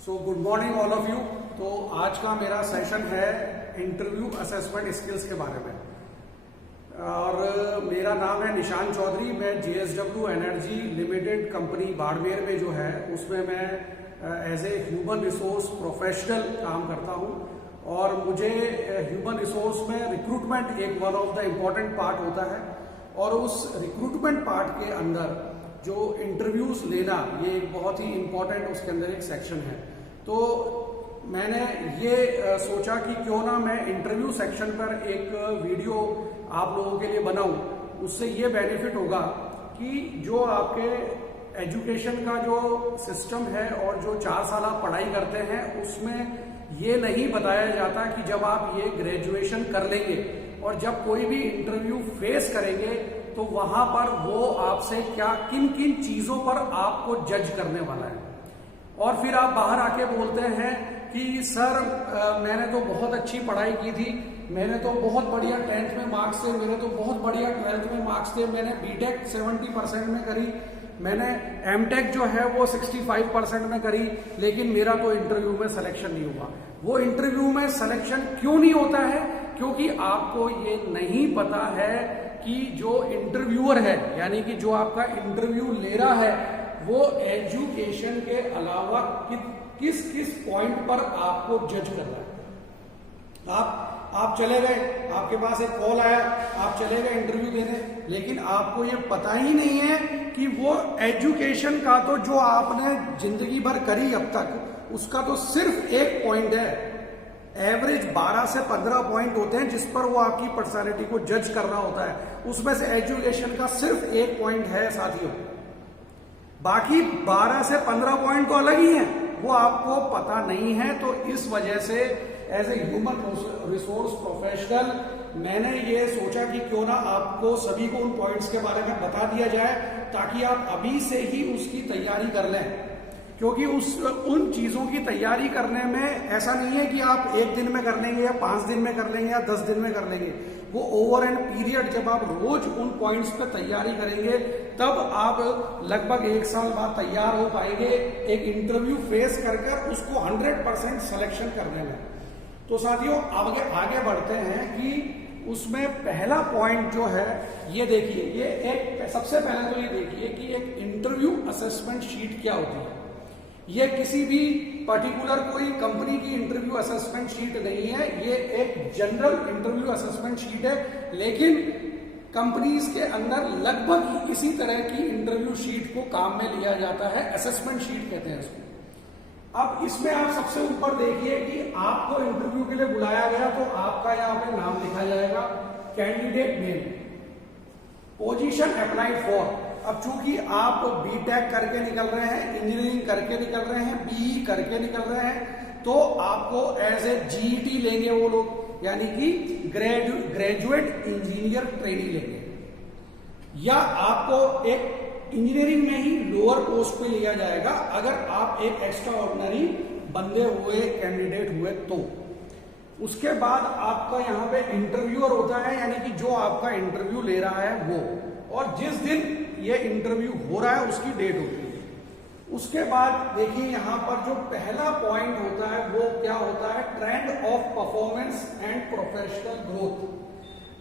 So good morning all of you. तो आज का मेरा सेशन है इंटरव्यू असेसमेंट स्किल्स के बारे में और मेरा नाम है निशान चौधरी। मैं JSW energy limited company Barmer में जो है उसमें मैं as a human resource professional काम करता हूं और मुझे ह्यूमन रिसोर्स में रिक्रूटमेंट एक one of the important part होता है और उस रिक्रूटमेंट पार्ट के अंदर जो इंटरव्यूज लेना ये एक बहुत ही इम्पोर्टेंट उसके अंदर एक सेक्शन है। तो मैंने ये सोचा कि क्यों ना मैं इंटरव्यू सेक्शन पर एक वीडियो आप लोगों के लिए बनाऊं। उससे ये बेनिफिट होगा कि जो आपके एजुकेशन का जो सिस्टम है और जो 4 साल आप पढ़ाई करते हैं उसमें ये नहीं बताया जाता कि जब आप ये ग्रेजुएशन कर लेंगे और जब कोई भी इंटरव्यू फेस करेंगे तो वहां पर वो आपसे क्या किन किन चीजों पर आपको जज करने वाला है। और फिर आप बाहर आके बोलते हैं कि सर मैंने तो बहुत अच्छी पढ़ाई की थी, मैंने तो बहुत बढ़िया 10th में मार्क्स थे, मेरे तो बहुत बढ़िया 12th में मार्क्स थे, मैंने बीटेक 70% में करी, मैंने एमटेक जो है वो 65% में करी, लेकिन मेरा तो इंटरव्यू में सिलेक्शन नहीं हुआ। वो इंटरव्यू में सिलेक्शन क्यों नहीं होता है? क्योंकि आपको ये नहीं पता है कि जो इंटरव्यूअर है यानी कि जो आपका इंटरव्यू ले रहा है वो एजुकेशन के अलावा किस किस पॉइंट पर आपको जज कर रहा है। आप चले गए, आपके पास एक कॉल आया, आप चले गए इंटरव्यू देने, लेकिन आपको ये पता ही नहीं है कि वो एजुकेशन का तो जो आपने जिंदगी भर करी अब तक उसका तो सिर्फ एक पॉइंट है। एवरेज 12 से 15 पॉइंट होते हैं जिस पर वो आपकी पर्सनालिटी को जज कर रहा होता है, उसमें से एजुकेशन का सिर्फ एक पॉइंट है साथियों। बाकी 12 से 15 पॉइंट तो अलग ही हैं, वो आपको पता नहीं है। तो इस वजह से as a human resource professional मैंने ये सोचा कि क्यों ना आपको सभी को उन पॉइंट्स के बारे में बता दिया जाए ताकि आप अभी से ही उसकी तैयारी कर लें। क्योंकि उन चीजों की तैयारी करने में ऐसा नहीं है कि आप 1 दिन में कर लेंगे या 5 दिन में कर लेंगे या 10 दिन में कर लेंगे। वो ओवर एंड पीरियड जब आप रोज उन पॉइंट्स पे तैयारी करेंगे तब आप लगभग 1 साल बाद तैयार हो पाएंगे एक इंटरव्यू फेस कर उसको 100% सिलेक्शन करने में। तो साथियों आगे बढ़ते हैं कि उसमें पहला पॉइंट जो है ये देखिए, ये एक सबसे पहले तो ये देखिए कि एक इंटरव्यू असेसमेंट शीट क्या होती है। ये किसी भी पर्टिकुलर कोई कंपनी की इंटरव्यू असेसमेंट शीट नहीं है, ये एक जनरल इंटरव्यू असेसमेंट शीट है, लेकिन कंपनीज के अंदर लगभग इसी तरह की इंटरव्यू शीट को काम में लिया जाता है, असेसमेंट शीट कहते हैं इसको। अब इसमें आप सबसे ऊपर देखिए कि आपको इंटरव्यू के लिए बुलाया गया तो आपका यहां पे नाम लिखा जाएगा, candidate name, position applied for. अब चूंकि आप बीटेक करके निकल रहे हैं, इंजीनियरिंग करके निकल रहे हैं, बीई करके निकल रहे हैं, तो आपको एज ए जीईटी लेंगे वो लोग, यानी कि ग्रेजुएट इंजीनियर ट्रेनिंग लेंगे, या आपको एक इंजीनियरिंग में ही लोअर पोस्ट पे लिया जाएगा अगर आप एक एक्स्ट्रा ऑर्डिनरी बंदे हुए कैंडिडेट हुए तो। उसके बाद आपका यहाँ पे इंटरव्यूअर होता है, यानी कि जो आपका इंटरव्यू ले रहा है वो, और जिस दिन ये इंटरव्यू हो रहा है उसकी डेट होती है। उसके बाद देखिए यहाँ पर जो पहला पॉइंट होता है वो क्या होता है, trend of performance and professional growth.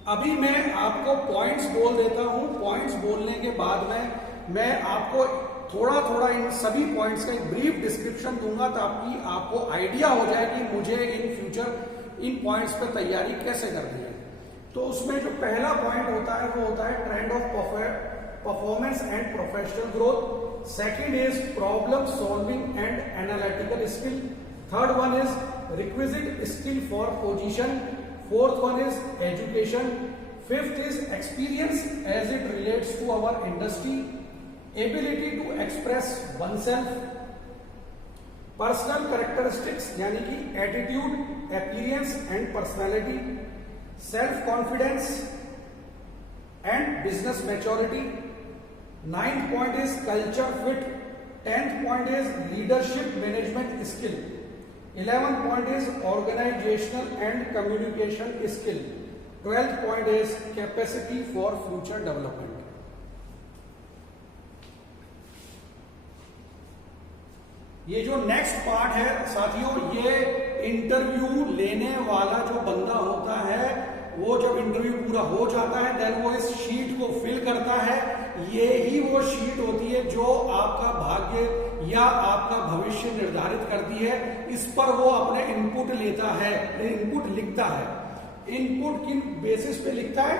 अभी मैं आपको पॉइंट्स बोल देता हूं, पॉइंट्स बोलने के बाद में मैं आपको थोड़ा थोड़ा इन सभी पॉइंट्स का एक ब्रीफ डिस्क्रिप्शन दूंगा ताकि आपको आइडिया हो जाए कि मुझे इन फ्यूचर इन पॉइंट्स पे तैयारी कैसे करनी है। तो उसमें जो पहला पॉइंट होता है वो होता है trend of performance and professional growth. Second is problem solving and analytical skill. Third one is requisite skill for position. Fourth one is education. Fifth is experience as it relates to our industry. Ability to express oneself. Personal characteristics यानी कि attitude, appearance and personality. Self confidence and business maturity. 9th point is culture fit. 10th point is leadership management skill. 11th point is organisational and communication skill. 12th point is capacity for future development. ये जो next part है साथियों, ये interview लेने वाला जो बंदा होता है, वो जब इंटरव्यू पूरा हो जाता है देन वो इस शीट को फिल करता है। ये ही वो शीट होती है जो आपका भाग्य या आपका भविष्य निर्धारित करती है। इस पर वो अपने इनपुट लेता है, इनपुट लिखता है। इनपुट किन बेसिस पे लिखता है?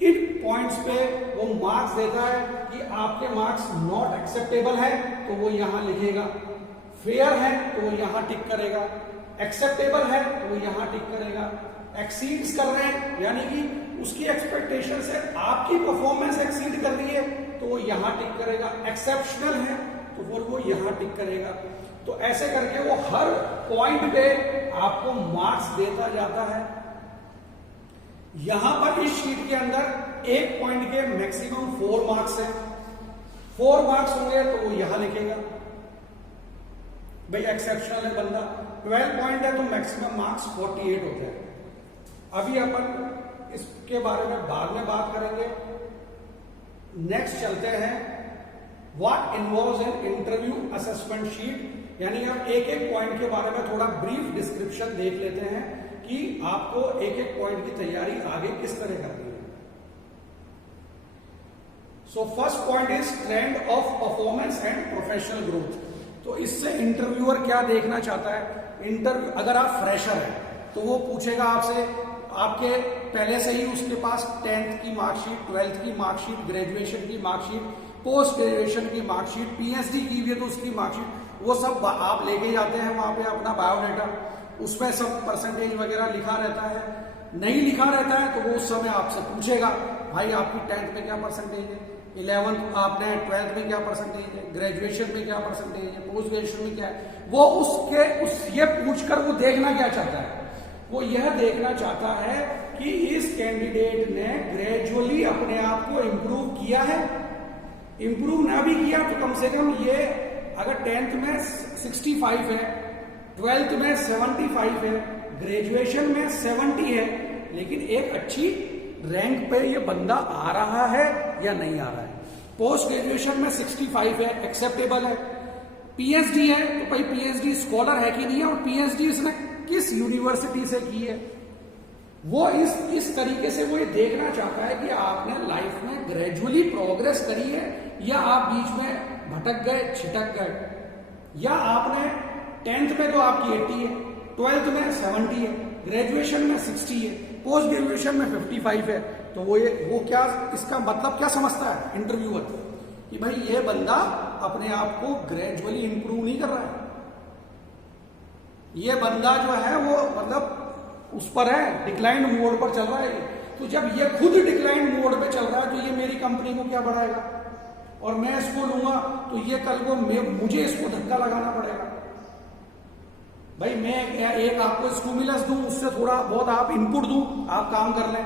इन पॉइंट्स पे वो मार्क्स देता है कि आपके मार्क्स नॉट एक्सेप्टेबल है तो वो यहां लिखेगा, फेयर है तो वो यहां टिक करेगा, एक्सेप्टेबल है तो वो यहां टिक करेगा, एक्सीड्स कर रहे हैं यानी कि उसकी एक्सपेक्टेशन से आपकी परफॉर्मेंस एक्सीड कर रही है तो वो यहां टिक करेगा, एक्सेप्शनल है तो वो यहां टिक करेगा। तो ऐसे करके वो हर पॉइंट पे आपको मार्क्स देता जाता है। यहां पर इस शीट के अंदर एक पॉइंट के मैक्सिमम 4 मार्क्स है। 4 मार्क्स होंगे तो वो यहां लिखेगा, भाई एक्सेप्शनल है बंदा। 12 पॉइंट है तो मैक्सिमम मार्क्स 48 होते हैं। अभी अपन इसके बारे में बाद में बात करेंगे। नेक्स्ट चलते हैं, what involves in interview assessment sheet, यानी हम एक एक पॉइंट के बारे में थोड़ा ब्रीफ डिस्क्रिप्शन देख लेते हैं कि आपको एक एक पॉइंट की तैयारी आगे किस तरह करनी है। So first point is trend of performance and professional growth. तो इससे इंटरव्यूअर क्या देखना चाहता है? इंटरव्यू, अगर आप फ्रेशर हैं तो वो पूछेगा आपसे, आपके पहले से ही उसके पास 10th की मार्कशीट, 12th की मार्कशीट, ग्रेजुएशन की मार्कशीट, पोस्ट ग्रेजुएशन की मार्कशीट, पीएचडी की हुई है तो उसकी मार्कशीट, वो सब आप लेके जाते हैं वहां पे अपना बायोडाटा, उसमें सब परसेंटेज वगैरह लिखा रहता है। नहीं लिखा रहता है तो वो उस समय आपसे पूछेगा, भाई आपकी 10th में क्या परसेंटेज है, 11th आपने 12th में क्या परसेंटेज है, ग्रेजुएशन में क्या परसेंटेज है, पोस्ट ग्रेजुएशन में क्या है। वो ये पूछकर वो देखना क्या चाहता है? वो यह देखना चाहता है कि इस कैंडिडेट ने ग्रेजुअली अपने आप को इंप्रूव किया है। इंप्रूव ना भी किया तो कम से कम ये, अगर 10th में 65 है, 12th में 75 है, ग्रेजुएशन में 70 है, लेकिन एक अच्छी रैंक पे ये बंदा आ रहा है या नहीं आ रहा है। पोस्ट ग्रेजुएशन में 65 है, एक्सेप्टेबल है। पीएचडी है तो भाई पीएचडी स्कॉलर है कि नहीं है, और पीएचडी इसने किस यूनिवर्सिटी से की है। वो इस तरीके से वो ये देखना चाहता है कि आपने लाइफ में ग्रेजुअली प्रोग्रेस करी है या आप बीच में भटक गए, छिटक गए, या आपने 10th में तो आपकी 80 है, 12th में 70 है, ग्रेजुएशन में 60 है, पोस्ट ग्रेजुएशन में 55 है। तो वो क्या, इसका मतलब क्या समझता है इंटरव्यूअर कि भाई ये बंदा अपने आप को ग्रेजुअली इंप्रूव नहीं कर रहा है, ये बंदा जो है वो मतलब उस पर है, डिक्लाइन मोड पर चल रहा है। तो जब ये खुद डिक्लाइन मोड पे चल रहा है तो ये मेरी कंपनी को क्या बढ़ाएगा, और मैं इसको लूंगा तो ये कल को मुझे इसको धक्का लगाना पड़ेगा। भाई मैं एक आपको स्टिमुलस दूं, उससे थोड़ा बहुत आप इनपुट दूं, आप काम कर लें।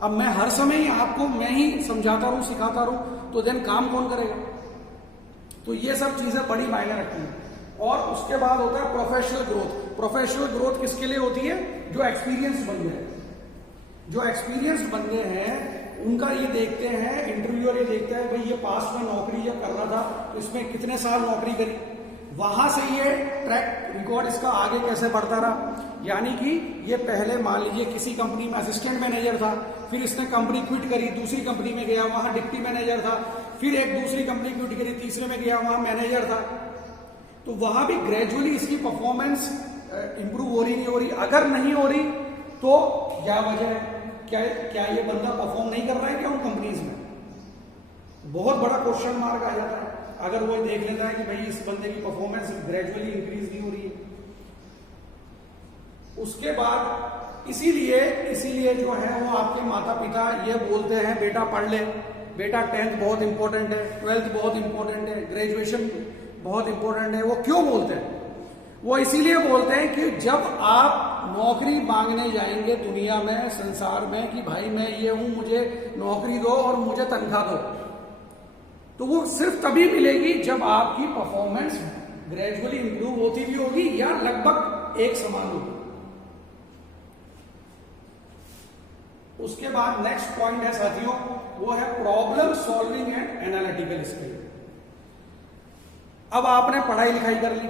अब मैं हर समय ही आपको मैं ही समझाता रहूं, सिखाता रहूं, तो देन काम कौन करेगा? तो ये सब चीजें बड़ी मायने रखती हैं। और उसके बाद होता है प्रोफेशनल ग्रोथ। प्रोफेशनल ग्रोथ किसके लिए होती है? जो एक्सपीरियंस बंदे हैं। जो एक्सपीरियंस बंदे हैं उनका ये देखते हैं, इंटरव्यूअर ये देखता है भाई ये पास्ट में नौकरी जब कर रहा था तो इसमें कितने साल नौकरी करी, वहां से ये ट्रैक रिकॉर्ड इसका आगे कैसे बढ़ता रहा। यानी कि ये पहले मान लीजिए किसी कंपनी में असिस्टेंट मैनेजर था, फिर इसने कंपनी क्विट करी, दूसरी कंपनी में गया, वहां डिप्टी मैनेजर था, फिर एक दूसरी कंपनी क्विट करी, तीसरे में गया, वहां मैनेजर था। तो वहां भी ग्रेजुअली इसकी परफॉर्मेंस इंप्रूव हो रही, नहीं हो रही? अगर नहीं हो रही तो क्या वजह है? क्या ये बंदा परफॉर्म नहीं कर रहा है क्या उन कंपनीज में? बहुत बड़ा क्वेश्चन मार्क आ जाता है अगर वो देख लेता है कि भाई इस बंदे की परफॉर्मेंस ग्रेजुअली इंक्रीज नहीं हो रही है। उसके बाद इसीलिए जो है वो आपके माता पिता ये बोलते हैं बेटा पढ़ ले, बेटा 10th बहुत इंपॉर्टेंट है, 12th बहुत इंपॉर्टेंट है, ग्रेजुएशन बहुत इंपॉर्टेंट है। वो क्यों बोलते हैं? वो इसीलिए बोलते हैं कि जब आप नौकरी मांगने जाएंगे दुनिया में, संसार में, कि भाई मैं ये हूं, मुझे नौकरी दो और मुझे तनख्वाह दो, तो वो सिर्फ तभी मिलेगी जब आपकी परफॉर्मेंस ग्रेजुअली इंप्रूव होती भी होगी या लगभग एक समान होगी। उसके बाद नेक्स्ट पॉइंट है साथियों, वो है problem solving and analytical skill. अब आपने पढ़ाई लिखाई कर ली,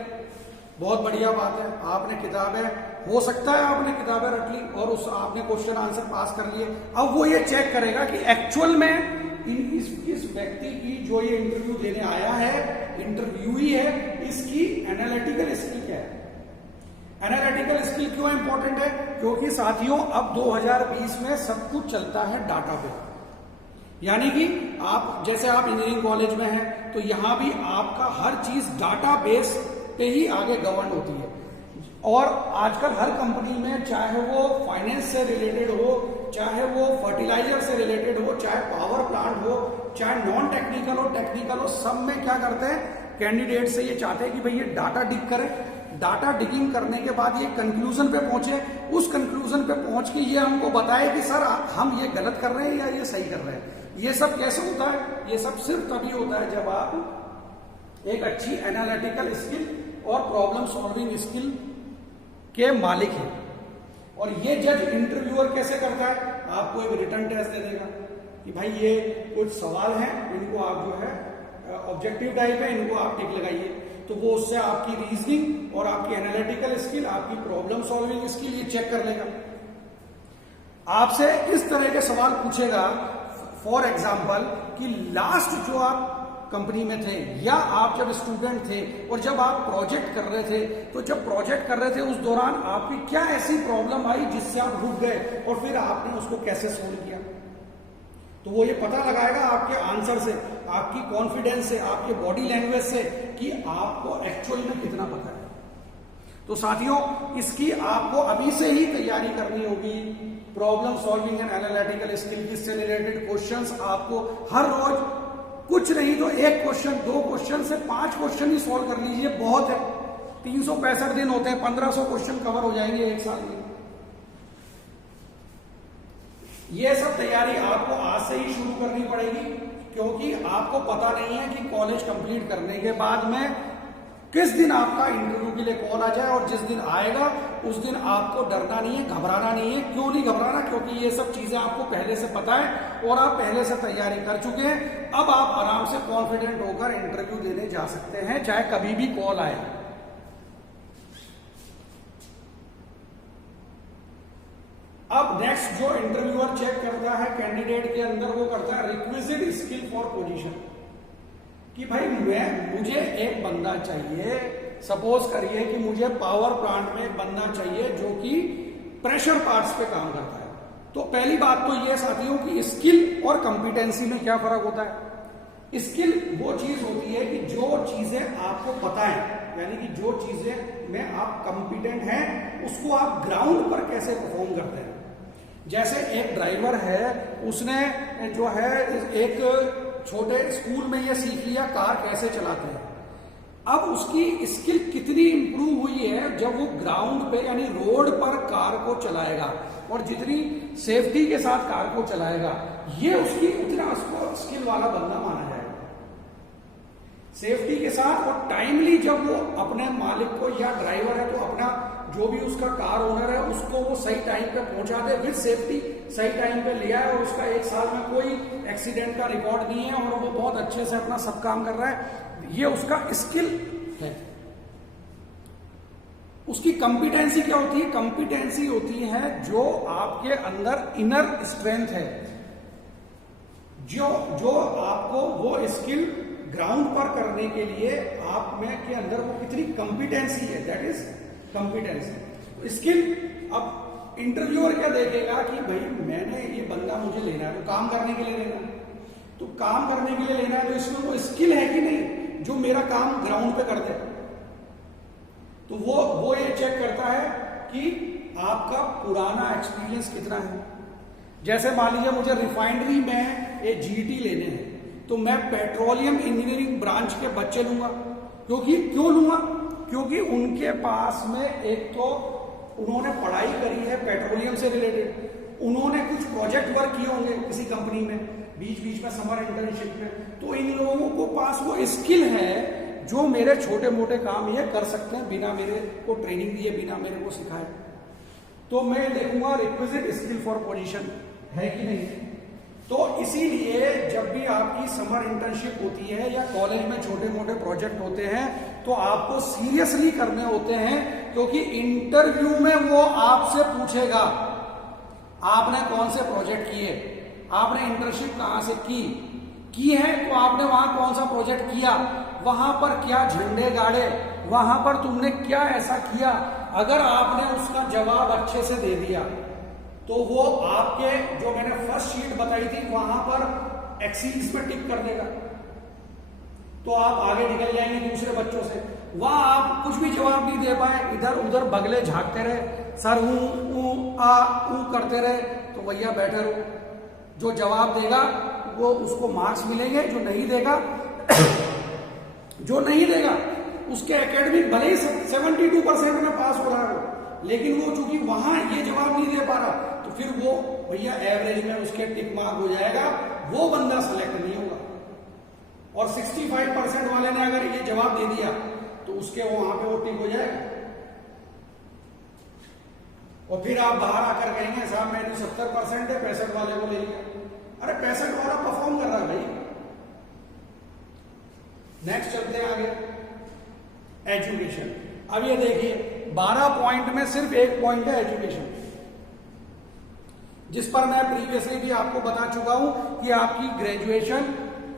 बहुत बढ़िया बात है, आपने किताबें, हो सकता है आपने किताबें रट ली और उस आपने क्वेश्चन आंसर पास कर लिए। अब वो ये चेक करेगा कि एक्चुअल में इस व्यक्ति की जो ये इंटरव्यू देने आया है, इंटरव्यूई है, इसकी एनालिटिकल स्किल क्या है। एनालिटिकल स्किल क्यों इंपॉर्टेंट है? क्योंकि साथियों अब 2020 में सब कुछ चलता है डाटा पे। यानी कि आप जैसे आप इंजीनियरिंग कॉलेज में हैं तो यहां भी आपका हर चीज डाटा बेस पे ही आगे गवर्न होती है। और आजकल हर कंपनी में, चाहे वो फाइनेंस से रिलेटेड हो, चाहे वो फर्टिलाइजर से रिलेटेड हो, चाहे पावर प्लांट हो, चाहे नॉन टेक्निकल हो, टेक्निकल हो, सब में क्या करते हैं, कैंडिडेट से ये चाहते हैं कि भाई ये डाटा डिग करें। डाटा डिगिंग करने के बाद ये कंक्लूजन पे पहुंचे, उस कंक्लूजन पे पहुंच के ये हमको बताए कि सर हम ये गलत कर रहे हैं या ये सही कर रहे हैं। ये सब कैसे होता है? ये सब सिर्फ तभी होता है जब आप एक अच्छी एनालिटिकल स्किल और प्रॉब्लम सॉल्विंग स्किल के मालिक हैं। और ये जज इंटरव्यूअर कैसे करता है? आपको एक रिटर्न टेस्ट दे देगा कि भाई ये कुछ सवाल हैं, इनको आप जो है ऑब्जेक्टिव टाइप है, इनको आप टिक लगाइए। तो वो उससे आपकी रीजनिंग और आपकी एनालिटिकल स्किल, आपकी प्रॉब्लम सॉल्विंग स्किल ये चेक कर लेगा। आपसे इस तरह के सवाल पूछेगा, फॉर एग्जाम्पल कि लास्ट जो आप कंपनी में थे या आप जब स्टूडेंट थे और जब आप प्रोजेक्ट कर रहे थे, तो जब प्रोजेक्ट कर रहे थे उस दौरान आपकी क्या ऐसी प्रॉब्लम आई जिससे आप रुक गए और फिर आपने उसको कैसे सोल्व किया। तो वो ये पता लगाएगा आपके आंसर से, आपकी कॉन्फिडेंस से, आपके बॉडी लैंग्वेज से कि आपको एक्चुअल में कितना पता है। तो साथियों, इसकी आपको अभी से ही तैयारी करनी होगी। Problem solving and analytical skill, इससे रिलेटेड क्वेश्चंस आपको हर रोज, कुछ नहीं तो एक क्वेश्चन, 2 क्वेश्चन से 5 क्वेश्चन ही सॉल्व कर लीजिए, बहुत है। 365 दिन होते हैं, 1500 क्वेश्चन कवर हो जाएंगे एक साल में। ये सब तैयारी आपको आज से ही शुरू करनी पड़ेगी, क्योंकि आपको पता नहीं है कि कॉलेज कंप्लीट करने के बाद में किस दिन आपका इंटरव्यू के लिए कॉल आ जाए। और जिस दिन आएगा उस दिन आपको डरना नहीं है, घबराना नहीं है। क्यों नहीं घबराना? क्योंकि ये सब चीजें आपको पहले से पता है और आप पहले से तैयारी कर चुके हैं। अब आप आराम से कॉन्फिडेंट होकर इंटरव्यू देने जा सकते हैं, चाहे कभी भी कॉल आए। अब नेक्स्ट जो इंटरव्यूअर चेक करता है कैंडिडेट के अंदर, वो करता है रिक्विजिट स्किल फॉर पोजीशन। कि भाई मुझे एक बंदा चाहिए, सपोज करिए कि मुझे पावर प्लांट में एक बंदा चाहिए जो कि प्रेशर पार्ट्स पे काम करता है। तो पहली बात तो ये साथियों कि स्किल और कंपिटेंसी में क्या फर्क होता है। स्किल वो चीज होती है कि जो चीजें आपको पता है, यानी कि जो चीजें में आप कंपिटेंट हैं, उसको आप ग्राउंड पर कैसे परफॉर्म करते हैं। जैसे एक ड्राइवर है, उसने जो है एक छोटे स्कूल में ये सीख लिया कार कैसे चलाते हैं। अब उसकी स्किल कितनी इंप्रूव हुई है जब वो ग्राउंड पे यानी रोड पर कार को चलाएगा, और जितनी सेफ्टी के साथ कार को चलाएगा, ये उसकी उतना उसको स्किल वाला बंदा माना जाएगा। सेफ्टी के साथ और टाइमली जब वो अपने मालिक को, या ड्राइवर है तो अपना जो भी उसका कार ओनर है उसको वो सही टाइम पे पहुंचा दे विद सेफ्टी, सही टाइम पे ले आए, और उसका 1 साल में कोई एक्सीडेंट का रिकॉर्ड नहीं है और वो बहुत अच्छे से अपना सब काम कर रहा है, ये उसका स्किल है। उसकी कंपिटेंसी क्या होती है? कंपिटेंसी होती है जो आपके अंदर इनर स्ट्रेंथ है, जो आपको वो स्किल ग्राउंड पर करने के लिए आप में के अंदर वो कितनी कंपिटेंसी है, दैट इज कंपिटेंसी स्किल। अब इंटरव्यूअर क्या देखेगा कि भाई मैंने ये बंदा मुझे लेना है, तो काम करने के लिए लेना है, तो काम करने के लिए लेना है, तो इसमें वो स्किल है कि नहीं जो मेरा काम ग्राउंड पे कर दे। तो वो ये चेक करता है कि आपका पुराना एक्सपीरियंस कितना है। जैसे मान लीजिए मुझे रिफाइनरी में एक जीटी लेने हैं, तो मैं पेट्रोलियम इंजीनियरिंग ब्रांच के बच्चे लूंगा। क्यों लूंगा? क्योंकि उनके पास में एक तो उन्होंने पढ़ाई करी है पेट्रोलियम से रिलेटेड, उन्होंने कुछ प्रोजेक्ट वर्क किए होंगे किसी कंपनी में, बीच बीच में समर इंटर्नशिप में, तो इन लोगों को पास वो स्किल है जो मेरे छोटे मोटे काम ये कर सकते हैं बिना मेरे को ट्रेनिंग दिए, बिना मेरे को सिखाए। तो मैं देखूंगा रिक्विजिट स्किल फॉर पोजीशन है कि नहीं। तो इसीलिए जब भी आपकी समर इंटर्नशिप होती है या कॉलेज में छोटे मोटे प्रोजेक्ट होते हैं तो आपको सीरियसली करने होते हैं, क्योंकि इंटरव्यू में वो आपसे पूछेगा आपने कौन से प्रोजेक्ट किए, आपने इंटर्नशिप कहां से की है, तो आपने वहां कौन सा प्रोजेक्ट किया, वहां पर क्या झंडे गाड़े, वहां पर तुमने क्या ऐसा किया। अगर आपने उसका जवाब अच्छे से दे दिया तो वो आपके जो मैंने फर्स्ट शीट बताई थी वहां पर एक्सील्स में टिक कर देगा, तो आप आगे निकल जाएंगे दूसरे बच्चों से। वहां आप कुछ भी जवाब नहीं दे पाए, इधर उधर बगले झांकते रहे, सर ऊ करते रहे, तो भैया बेटर हो। जो जवाब देगा वो उसको मार्क्स मिलेंगे, जो नहीं देगा उसके एकेडमिक भले ही 72% में पास हो रहा है, लेकिन वो चूंकि वहां ये जवाब नहीं दे पा रहा, तो फिर वो भैया एवरेज में उसके टिक मार्क हो जाएगा, वो बंदा सेलेक्ट नहीं होगा। और 65% वाले ने अगर ये जवाब दे दिया तो उसके वहां पे वो टिक हो जाएगा। और फिर आप बाहर आकर कहेंगे साहब मैंने 70% है, 65 वाले को ले लिया। अरे 65 वाला परफॉर्म कर रहा है भाई। नेक्स्ट चलते हैं आगे, एजुकेशन। अब ये देखिए 12 पॉइंट में सिर्फ एक पॉइंट है एजुकेशन, जिस पर मैं प्रीवियसली भी आपको बता चुका हूं कि आपकी ग्रेजुएशन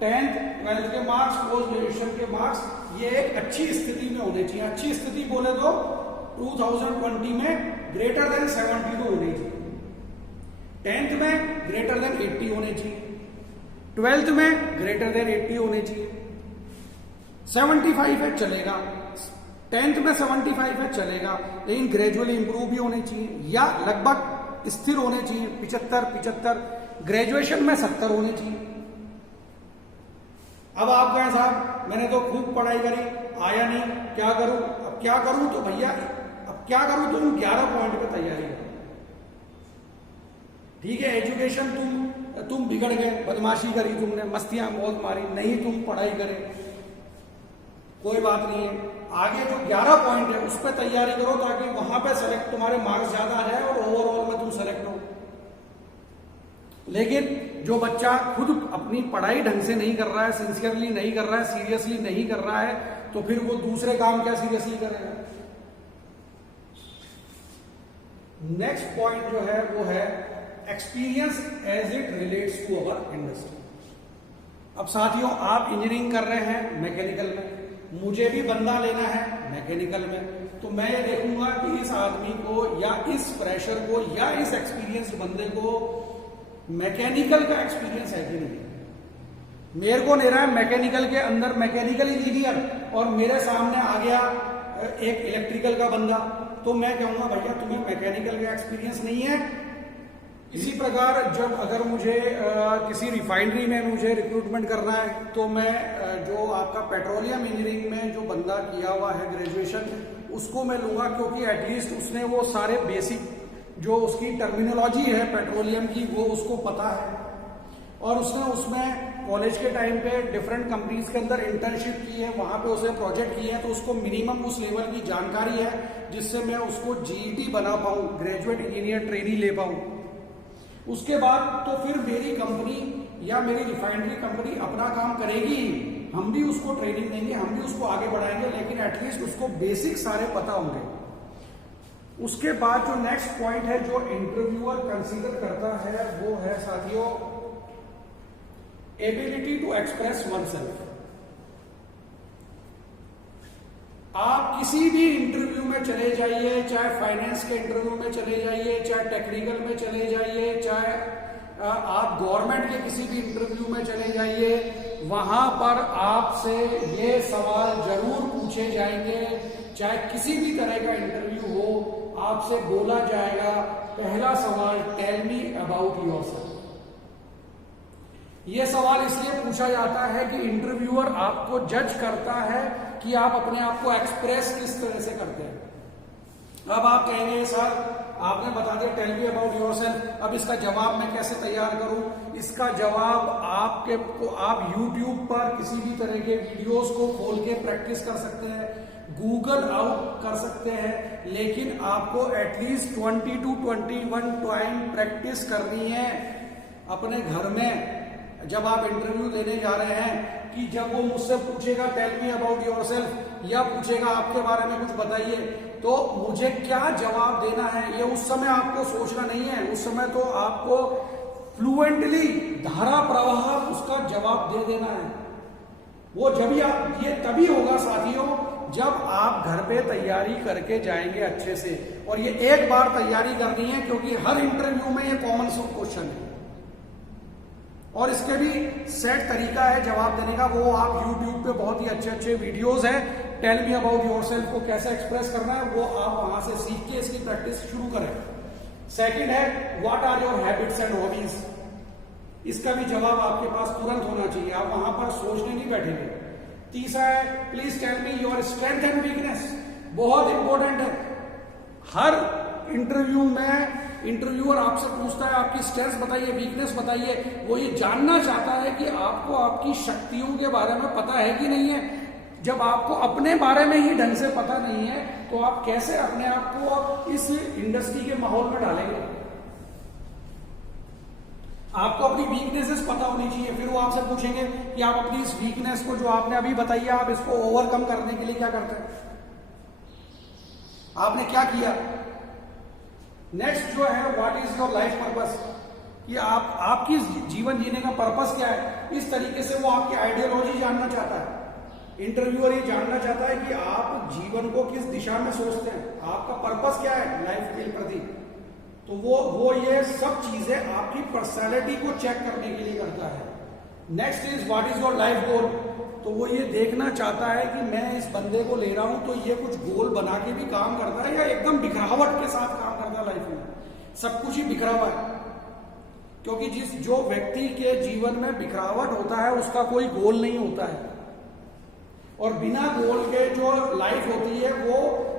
10th 12th के मार्क्स, पोस्ट ग्रेजुएशन के मार्क्स, ये एक अच्छी स्थिति में होने चाहिए। अच्छी स्थिति बोले तो 2020 में ग्रेटर देन 72 होनी चाहिए, 10th में ग्रेटर देन 80 होने चाहिए, 12th में ग्रेटर देन 80 होने चाहिए, 75 है चलेगा, 10th में 75 है चलेगा, लेकिन ग्रेजुअली इंप्रूव भी होने चाहिए या लगभग स्थिर होने चाहिए 75। ग्रेजुएशन में 70 होने चाहिए। अब आप कहें साहब मैंने तो खूब पढ़ाई करी, आया नहीं, क्या करूं? अब क्या करूं? तो भैया अब क्या करूं, तुम 11 पॉइंट पे तैयारी करो। ठीक है, एजुकेशन तुम बिगड़ गए, बदमाशी करी तुमने, मस्तियां बहुत मारी, नहीं तुम पढ़ाई करे, कोई बात नहीं है, आगे जो 11 पॉइंट है उस पर तैयारी करो, ताकि वहां पे सेलेक्ट तुम्हारे मार्क्स ज्यादा है और ओवरऑल में तुम सेलेक्ट हो। लेकिन जो बच्चा खुद अपनी पढ़ाई ढंग से नहीं कर रहा है, सिंसियरली नहीं कर रहा है, सीरियसली नहीं कर रहा है, तो फिर वो दूसरे काम क्या सीरियसली करेगा। नेक्स्ट पॉइंट जो है वो है experience as it relates to our industry. अब साथियों आप इंजीनियरिंग कर रहे हैं मैकेनिकल में, मुझे भी बंदा लेना है मैकेनिकल में, तो मैं ये देखूंगा कि इस आदमी को या इस फ्रेशर को या इस एक्सपीरियंस्ड बंदे को मैकेनिकल का एक्सपीरियंस है कि नहीं। मेरे को ले रहा है मैकेनिकल के अंदर मैकेनिकल इंजीनियर और मेरे सामने आ गया एक इलेक्ट्रिकल का बंदा, तो मैं कहूंगा भैया तुम्हें मैकेनिकल का एक्सपीरियंस नहीं है। इसी प्रकार जब अगर मुझे किसी रिफाइनरी में मुझे रिक्रूटमेंट करना है, तो मैं जो आपका पेट्रोलियम इंजीनियरिंग में जो बंदा किया हुआ है ग्रेजुएशन, उसको मैं लूंगा, क्योंकि एटलीस्ट उसने वो सारे बेसिक जो उसकी टर्मिनोलॉजी है पेट्रोलियम की वो उसको पता है, और उसने उसमें कॉलेज के टाइम पे डिफरेंट कंपनीज के अंदर इंटर्नशिप की है, वहां पे उसने प्रोजेक्ट किए हैं, तो उसको मिनिमम उस लेवल की जानकारी है जिससे मैं उसको जीईटी बना पाऊं, ग्रेजुएट इंजीनियर ट्रेनी ले पाऊं। उसके बाद तो फिर मेरी कंपनी या मेरी रिफाइनरी कंपनी अपना काम करेगी, हम भी उसको ट्रेनिंग देंगे, हम भी उसको आगे बढ़ाएंगे, लेकिन एटलीस्ट उसको बेसिक सारे पता होंगे। उसके बाद जो नेक्स्ट पॉइंट है जो इंटरव्यूअर कंसीडर करता है वो है साथियों एबिलिटी टू एक्सप्रेस वनसेल्फ। आप किसी भी इंटरव्यू में चले जाइए, चाहे फाइनेंस के इंटरव्यू में चले जाइए, चाहे टेक्निकल में चले जाइए, चाहे आप गवर्नमेंट के किसी भी इंटरव्यू में चले जाइए, वहां पर आपसे ये सवाल जरूर पूछे जाएंगे। चाहे किसी भी तरह का इंटरव्यू हो, आपसे बोला जाएगा पहला सवाल टेल मी अबाउट योरसेल्फ। यह सवाल इसलिए पूछा जाता है कि इंटरव्यूअर आपको जज करता है कि आप अपने आप को एक्सप्रेस किस तरह से करते हैं। अब आप कहेंगे सर आपने बता दिया टेल मी अबाउट योरसेल्फ, अब इसका जवाब मैं कैसे तैयार करूं? इसका जवाब आप YouTube पर किसी भी तरह के वीडियोस को खोल के प्रैक्टिस कर सकते हैं, गूगल आउट कर सकते हैं, लेकिन आपको एटलीस्ट 20 to 21 टाइम प्रैक्टिस करनी है। अपने घर में जब आप इंटरव्यू देने जा रहे हैं कि जब वो मुझसे पूछेगा टेल मी अबाउट योरसेल्फ या पूछेगा आपके बारे में कुछ बताइए, तो मुझे क्या जवाब देना है ये उस समय आपको सोचना नहीं है। उस समय तो आपको फ्लुएंटली धारा प्रवाह उसका जवाब दे देना है। वो जब ये तभी होगा साथियों जब आप घर पे तैयारी करके जाएंगे अच्छे से। और ये एक बार तैयारी करनी है क्योंकि हर इंटरव्यू में ये कॉमन क्वेश्चन है और इसके भी सेट तरीका है जवाब देने का। वो आप YouTube पे बहुत ही अच्छे अच्छे वीडियोस हैं, टेल मी अबाउट योरसेल्फ को कैसे एक्सप्रेस करना है वो आप वहां से सीख के इसकी प्रैक्टिस शुरू करें। सेकंड है what are your habits and hobbies. इसका भी जवाब आपके पास तुरंत होना चाहिए, आप वहां पर सोचने नहीं बैठेंगे। तीसरा है please tell me your strength and weakness. बहुत इंपॉर्टेंट है। हर इंटरव्यू में इंटरव्यूअर आपसे पूछता है आपकी स्ट्रेंथ बताइए, वीकनेस बताइए। वो ये जानना चाहता है कि आपको आपकी शक्तियों के बारे में पता है कि नहीं है। जब आपको अपने बारे में ही ढंग से पता नहीं है तो आप कैसे अपने आप को इस इंडस्ट्री के माहौल में डालेंगे। आपको अपनी वीकनेसेस पता होनी चाहिए। फिर वो आपसे पूछेंगे कि आप अपनी इस वीकनेस को जो आपने अभी बताई है आप इसको ओवरकम करने के लिए क्या करते हैं, आपने क्या किया। नेक्स्ट जो है what is your life purpose, कि आपकी जीवन जीने का पर्पस क्या है। इस तरीके से वो आपकी आइडियोलॉजी जानना चाहता है। इंटरव्यूअर ये जानना चाहता है कि आप जीवन को किस दिशा में सोचते हैं, आपका पर्पस क्या है लाइफ के प्रति। तो वो ये सब चीजें आपकी पर्सनालिटी को चेक करने के लिए करता है। Next is what is your life goal. तो वो ये देखना चाहता है कि मैं इस बंदे को ले रहा हूं तो ये कुछ गोल बना के भी काम करता है या एकदम बिखरावट के साथ काम करता है। लाइफ में सब कुछ ही बिखरा हुआ है, क्योंकि जो व्यक्ति के जीवन में बिखरावट होता है उसका कोई गोल नहीं होता है। और बिना गोल के जो लाइफ होती है वो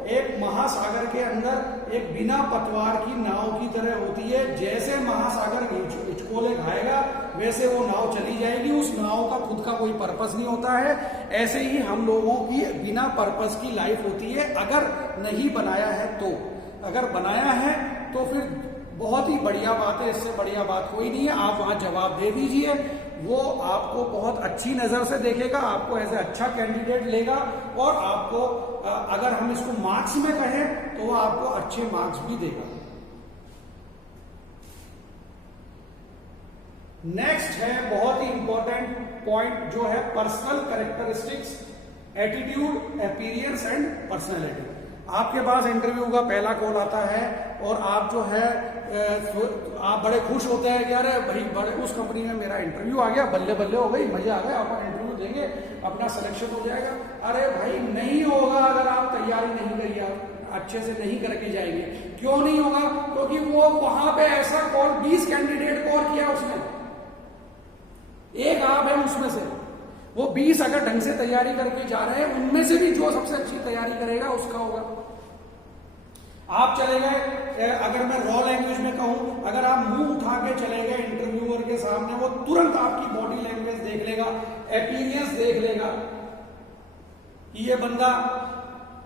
एक महासागर के अंदर एक बिना पतवार की नाव की तरह होती है। जैसे महासागर हिचकोले खाएगा वैसे वो नाव चली जाएगी। उस नाव का खुद का कोई पर्पस नहीं होता है। ऐसे ही हम लोगों की बिना पर्पस की लाइफ होती है। अगर नहीं बनाया है तो, अगर बनाया है तो फिर बहुत ही बढ़िया बात है, इससे बढ़िया बात कोई नहीं है। आप वहां जवाब दे दीजिए, वो आपको बहुत अच्छी नजर से देखेगा, आपको ऐसे अच्छा कैंडिडेट लेगा और आपको अगर हम इसको मार्क्स में कहें तो वो आपको अच्छे मार्क्स भी देगा। नेक्स्ट है बहुत ही इंपॉर्टेंट पॉइंट जो है personal characteristics, attitude, appearance and personality. आपके पास इंटरव्यू का पहला कॉल आता है और आप जो है आप बड़े खुश होते हैं कि अरे भाई बड़े उस कंपनी में मेरा इंटरव्यू आ गया, बल्ले बल्ले हो गई, मजा आ गया, अपन इंटरव्यू देंगे, अपना सिलेक्शन हो जाएगा। अरे भाई नहीं होगा अगर आप तैयारी नहीं करिए, आप अच्छे से नहीं करके जाएंगे। क्यों नहीं होगा? क्योंकि वो वहां पे ऐसा कॉल 20 कैंडिडेट को और किया उसने, एक आप है उसमें से। वो 20 अगर ढंग से तैयारी करके जा रहे हैं उनमें से भी जो सबसे अच्छी तैयारी करेगा उसका होगा। आप चले गए, अगर मैं रॉ लैंग्वेज में कहूं, अगर आप मुंह उठा के चले गए इंटरव्यूअर के सामने, वो तुरंत आपकी बॉडी लैंग्वेज देख लेगा, अपीयरेंस देख लेगा कि ये बंदा।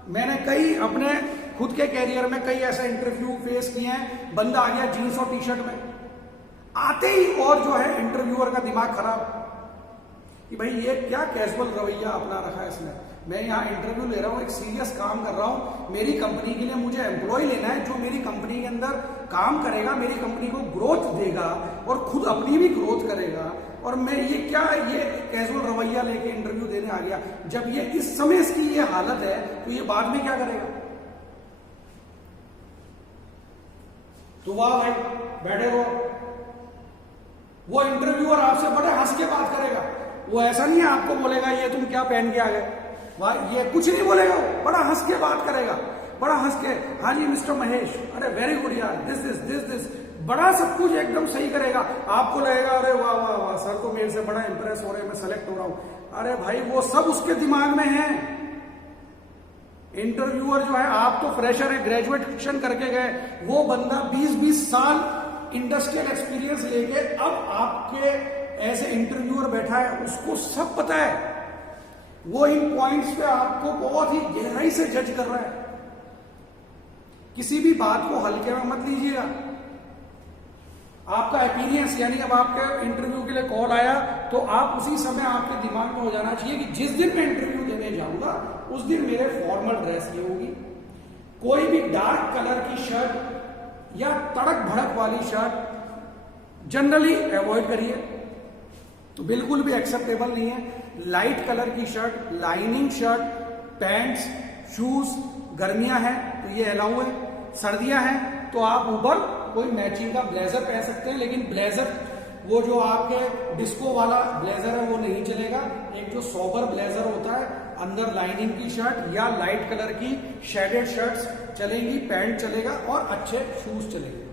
मैंने कई अपने खुद के कैरियर में कई ऐसे इंटरव्यू फेस किए हैं, बंदा आ गया जीन्स और टी शर्ट में आते ही, और जो है इंटरव्यूअर का दिमाग खराब कि भाई ये क्या कैजुअल रवैया अपना रखा है इसने। मैं यहाँ इंटरव्यू ले रहा हूँ, एक सीरियस काम कर रहा हूँ, मेरी कंपनी के लिए मुझे एम्प्लॉय लेना है जो मेरी कंपनी के अंदर काम करेगा, मेरी कंपनी को ग्रोथ देगा और खुद अपनी भी ग्रोथ करेगा। और मैं ये कैजुअल रवैया लेके इंटरव्यू देने आ गया। जब ये इस समय इसकी ये हालत है तो ये बाद में क्या करेगा? तो वाह भाई बैठे हो, वो इंटरव्यूअर आपसे बड़े हंस के बात करेगा। वो ऐसा नहीं है आपको बोलेगा ये तुम क्या पहन के आ गए, ये कुछ नहीं बोलेगा, वो बड़ा हंस के बात करेगा, बड़ा हंस के, हाँ जी मिस्टर महेश, अरे वेरी गुड यार, दिस बड़ा सब कुछ एकदम सही करेगा। आपको लगेगा अरे वाह वाह वाह सर तो मेरे से बड़ा इंप्रेस हो रहे हैं, मैं सेलेक्ट हो रहा हूं। अरे भाई वो सब उसके दिमाग में है। इंटरव्यूअर जो है, आप तो फ्रेशर है, ग्रेजुएशन करके गए, वो बंदा 20-20 साल इंडस्ट्रियल एक्सपीरियंस लेके अब आपके ऐसे इंटरव्यूअर बैठा है, उसको सब पता है। वो इन पॉइंट्स पे आपको बहुत ही गहराई से जज कर रहा है। किसी भी बात को हल्के में मत लीजिएगा। आपका अपीयरेंस, यानी अब आपके इंटरव्यू के लिए कॉल आया तो आप उसी समय आपके दिमाग में हो जाना चाहिए कि जिस दिन मैं इंटरव्यू देने जाऊंगा उस दिन मेरे फॉर्मल ड्रेस ये होगी। कोई भी डार्क कलर की शर्ट या तड़क भड़क वाली शर्ट जनरली अवॉइड करिए, तो बिल्कुल भी एक्सेप्टेबल नहीं है। लाइट कलर की shirt, lining shirt, pants, shoes, गर्मियां हैं तो ये अलाउ है। सर्दियां हैं तो आप ऊपर कोई मैचिंग का ब्लेजर पहन सकते हैं, लेकिन ब्लेजर वो जो आपके डिस्को वाला ब्लेजर है वो नहीं चलेगा। एक जो सोबर ब्लेजर होता है, अंदर लाइनिंग की शर्ट या लाइट कलर की शेडेड शर्ट्स चलेंगी, पैंट चलेगा और अच्छे शूज चलेंगे।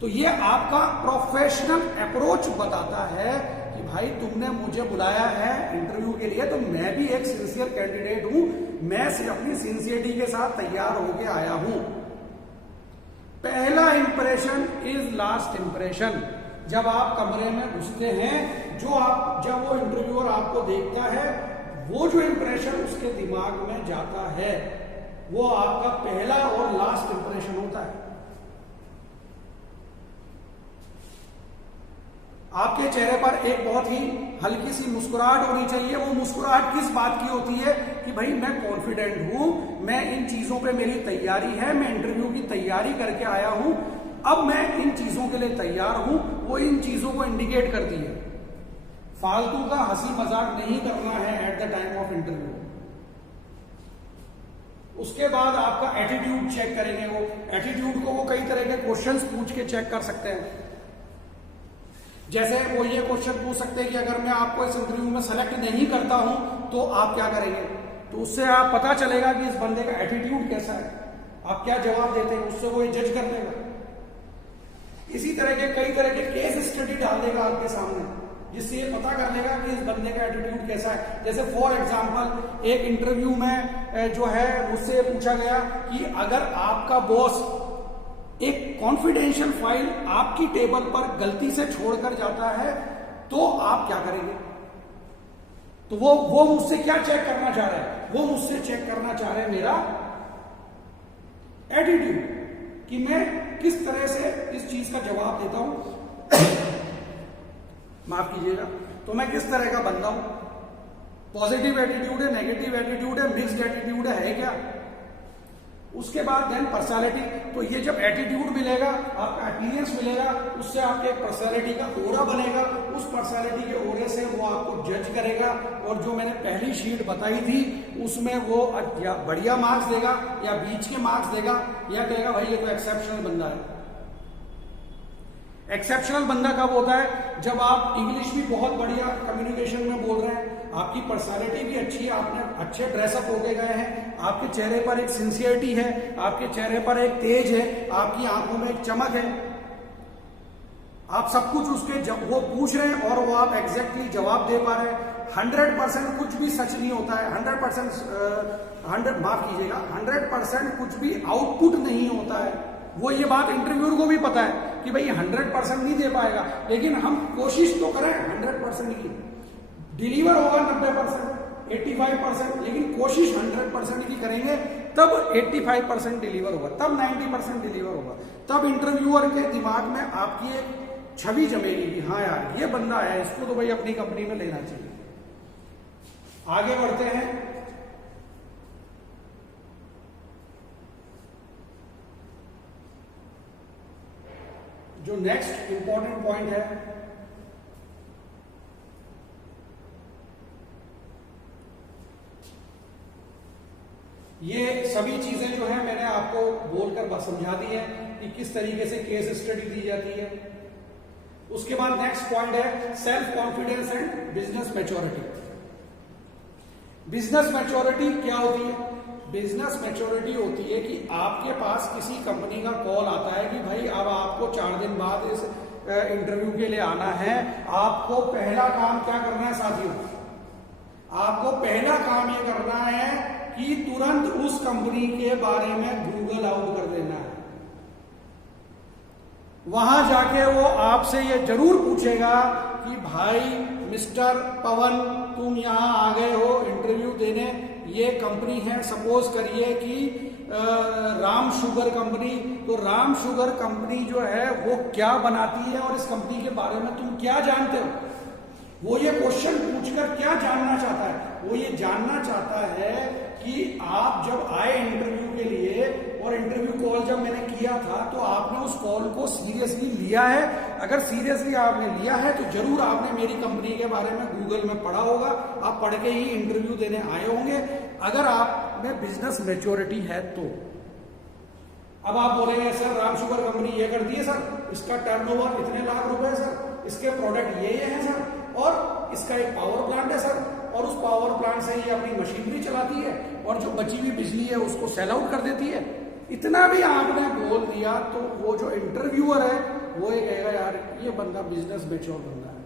तो ये आपका प्रोफेशनल अप्रोच बताता है कि भाई तुमने मुझे बुलाया है इंटरव्यू के लिए तो मैं भी एक सिंसियर कैंडिडेट हूं, मैं अपनी सिंसियरिटी के साथ तैयार होके आया हूं। पहला इंप्रेशन इज लास्ट इंप्रेशन। जब आप कमरे में घुसते हैं, जब वो इंटरव्यूअर आपको देखता है, वो जो इंप्रेशन उसके दिमाग में जाता है वो आपका पहला और लास्ट इंप्रेशन होता है। आपके चेहरे पर एक बहुत ही हल्की सी मुस्कुराहट होनी चाहिए। वो मुस्कुराहट किस बात की होती है कि भाई मैं कॉन्फिडेंट हूं, मैं इन चीजों पे मेरी तैयारी है, मैं इंटरव्यू की तैयारी करके आया हूं, अब मैं इन चीजों के लिए तैयार हूं। वो इन चीजों को इंडिकेट करती है। फालतू का हंसी मजाक नहीं करना है at the time of interview. उसके बाद आपका एटीट्यूड चेक करेंगे। वो एटीट्यूड को वो कई तरह के क्वेश्चंस पूछ के चेक कर सकते हैं। जैसे वो ये क्वेश्चन पूछ सकते हैं कि अगर मैं आपको इस इंटरव्यू में सेलेक्ट नहीं करता हूं तो आप क्या करेंगे। तो उससे आप पता चलेगा कि इस बंदे का एटीट्यूड कैसा है, आप क्या जवाब देते हैं, उससे वो जज कर लेगा। इसी तरह के कई तरह के केस स्टडी डाल देगा आपके सामने, जिससे ये पता कर लेगा कि इस बंदे का एटीट्यूड कैसा है। जैसे फॉर एग्जांपल एक इंटरव्यू में जो है मुझसे पूछा गया कि अगर आपका बॉस एक कॉन्फिडेंशियल फाइल आपकी टेबल पर गलती से छोड़कर जाता है तो आप क्या करेंगे। तो वो मुझसे क्या चेक करना चाह रहा है, वो मुझसे चेक करना चाह रहे हैं मेरा एटीट्यूड, कि मैं किस तरह से इस चीज का जवाब देता हूं माफ कीजिएगा, तो मैं किस तरह का बंदा हूं। पॉजिटिव एटीट्यूड है, नेगेटिव एटीट्यूड है, मिक्स्ड एटीट्यूड है क्या। उसके बाद देन पर्सनालिटी। तो ये जब एटीट्यूड मिलेगा, आपका अपीयरेंस मिलेगा, उससे आपके पर्सनालिटी का ओरा बनेगा। उस पर्सनालिटी के ओरे से वो आपको जज करेगा और जो मैंने पहली शीट बताई थी उसमें वो या बढ़िया मार्क्स देगा या बीच के मार्क्स देगा या कहेगा भाई ये तो एक्सेप्शनल बंदा है। एक्सेप्शनल बंदा कब होता है, जब आप इंग्लिश भी बहुत बढ़िया कम्युनिकेशन में बोल रहे हैं, आपकी पर्सनालिटी भी अच्छी है, आपने अच्छे ड्रेसअप होके गए हैं, आपके चेहरे पर एक सिंसियरिटी है, आपके चेहरे पर एक तेज है, आपकी आंखों में एक चमक है, आप सब कुछ उसके वो पूछ रहे हैं और वो आप एग्जैक्टली जवाब दे पा रहे हैं। 100% कुछ भी सच नहीं होता है, 100% कुछ भी आउटपुट नहीं होता है। वो ये बात इंटरव्यूअर को भी पता है कि भाई 100% नहीं दे पाएगा, लेकिन हम कोशिश तो करें 100% की। डिलीवर होगा 90%, 85%, लेकिन कोशिश 100% की करेंगे, तब 85% डिलीवर होगा, तब 90% डिलीवर होगा। तब इंटरव्यूअर के दिमाग में आपकी एक छवि जमेगी कि हाँ यार ये बंदा है, इसको तो भाई अपनी कंपनी में लेना चाहिए। आगे बढ़ते हैं। जो नेक्स्ट इंपॉर्टेंट पॉइंट है, ये सभी चीजें जो है मैंने आपको बोलकर समझा दी है कि किस तरीके से केस स्टडी दी जाती है। उसके बाद नेक्स्ट पॉइंट है self confidence and business maturity. Business maturity क्या होती है? बिजनेस मैच्योरिटी होती है कि आपके पास किसी कंपनी का कॉल आता है कि भाई अब आपको 4 दिन बाद इस इंटरव्यू के लिए आना है। आपको पहला काम क्या करना है साथियों? आपको पहला काम ये करना है कि तुरंत उस कंपनी के बारे में गूगल आउट कर देना है। वहां जाके वो आपसे ये जरूर पूछेगा कि भाई मिस्टर पवन, तुम यहां आ गए हो इंटरव्यू देने, ये कंपनी है, सपोज करिए कि राम शुगर कंपनी, तो राम शुगर कंपनी जो है वो क्या बनाती है और इस कंपनी के बारे में तुम क्या जानते हो? वो ये क्वेश्चन पूछकर क्या जानना चाहता है? वो ये जानना चाहता है कि आप जब आए इंटरव्यू के लिए और इंटरव्यू कॉल जब मैंने किया था तो आपने उस कॉल को सीरियसली लिया है? अगर सीरियसली आपने लिया है तो जरूर आपने मेरी कंपनी के बारे में गूगल में पढ़ा होगा, आप पढ़ के ही इंटरव्यू देने आए होंगे। अगर आप में बिजनेस मैच्योरिटी है तो। अब आप बोलेंगे सर राम शुगर कंपनी ये करती है सर, इसका टर्नओवर इतने लाख रुपए है सर, इसके प्रोडक्ट ये हैं सर, और इसका एक पावर प्लांट है सर, और उस पावर प्लांट से ये अपनी मशीनरी चलाती है और जो बची हुई बिजली है उसको सेल आउट कर देती है। इतना भी आपने बोल दिया तो वो जो इंटरव्यूअर है वो ये कहेगा यार ये बंदा बिजनेस मैच्योर बंदा है।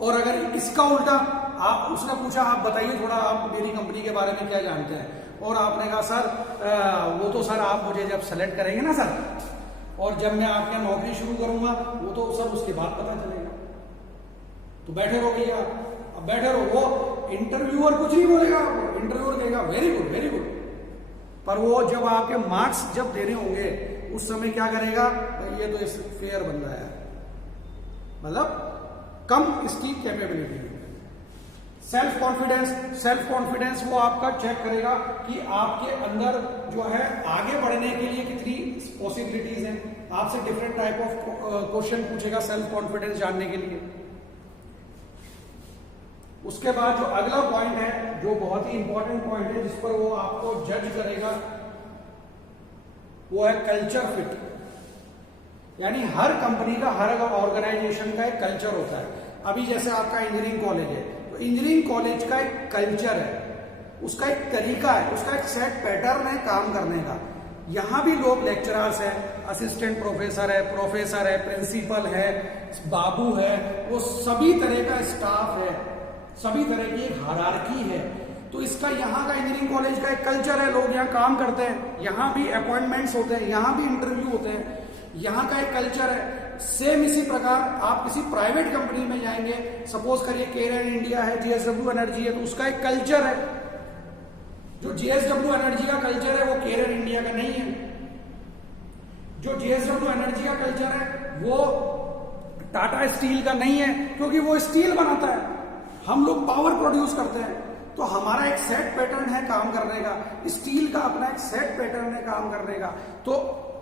और अगर इसका उल्टा उसने पूछा आप बताइए थोड़ा आप मेरी कंपनी के बारे में क्या जानते हैं, और आपने कहा सर वो तो सर आप मुझे जब सेलेक्ट करेंगे ना सर, और जब मैं आपके नौकरी शुरू करूंगा वो तो सर उसके बाद पता चलेगा। तो बैठे रहो भैया, अब बैठे रहो। वो इंटरव्यूअर कुछ नहीं बोलेगा, इंटरव्यूअर कहेगा वेरी गुड वेरी गुड, पर वो जब आपके मार्क्स जब देने होंगे उस समय क्या करेगा? ये तो फेयर बंदा है, मतलब कम इसकी कैपेबिलिटी है। सेल्फ कॉन्फिडेंस वो आपका चेक करेगा कि आपके अंदर जो है आगे बढ़ने के लिए कितनी पॉसिबिलिटीज हैं। आपसे डिफरेंट टाइप ऑफ क्वेश्चन पूछेगा सेल्फ कॉन्फिडेंस जानने के लिए। उसके बाद जो अगला पॉइंट है जो बहुत ही इंपॉर्टेंट पॉइंट है जिस पर वो आपको जज करेगा वो है कल्चर फिट। यानी हर कंपनी का, हर ऑर्गेनाइजेशन का एक कल्चर होता है। अभी जैसे आपका इंजीनियरिंग कॉलेज है तो इंजीनियरिंग कॉलेज का एक कल्चर है, उसका एक तरीका है, उसका एक सेट पैटर्न है काम करने का। यहां भी लोग लेक्चरर्स है, असिस्टेंट प्रोफेसर है, प्रिंसिपल है, बाबू है, वो सभी तरह का स्टाफ है, सभी तरह की एक हायरार्की है। तो इसका यहाँ का इंजीनियरिंग कॉलेज का एक कल्चर है, लोग यहाँ काम करते हैं, यहाँ भी अपॉइंटमेंट्स होते हैं, यहाँ भी इंटरव्यू होते हैं, यहाँ का एक कल्चर है। सेम इसी प्रकार आप किसी प्राइवेट कंपनी में जाएंगे, सपोज करिए केयर इंडिया है, जेएसडब्ल्यू एनर्जी है, तो उसका एक कल्चर है। जो जेएसडब्ल्यू एनर्जी का कल्चर है वो केयर इंडिया का नहीं है। जो जेएसडब्ल्यू एनर्जी का कल्चर है वो टाटा स्टील का नहीं है, क्योंकि वो स्टील बनाता है, हम लोग पावर प्रोड्यूस करते हैं। तो हमारा एक सेट पैटर्न है काम करने का, स्टील का अपना एक सेट पैटर्न है काम करने का। तो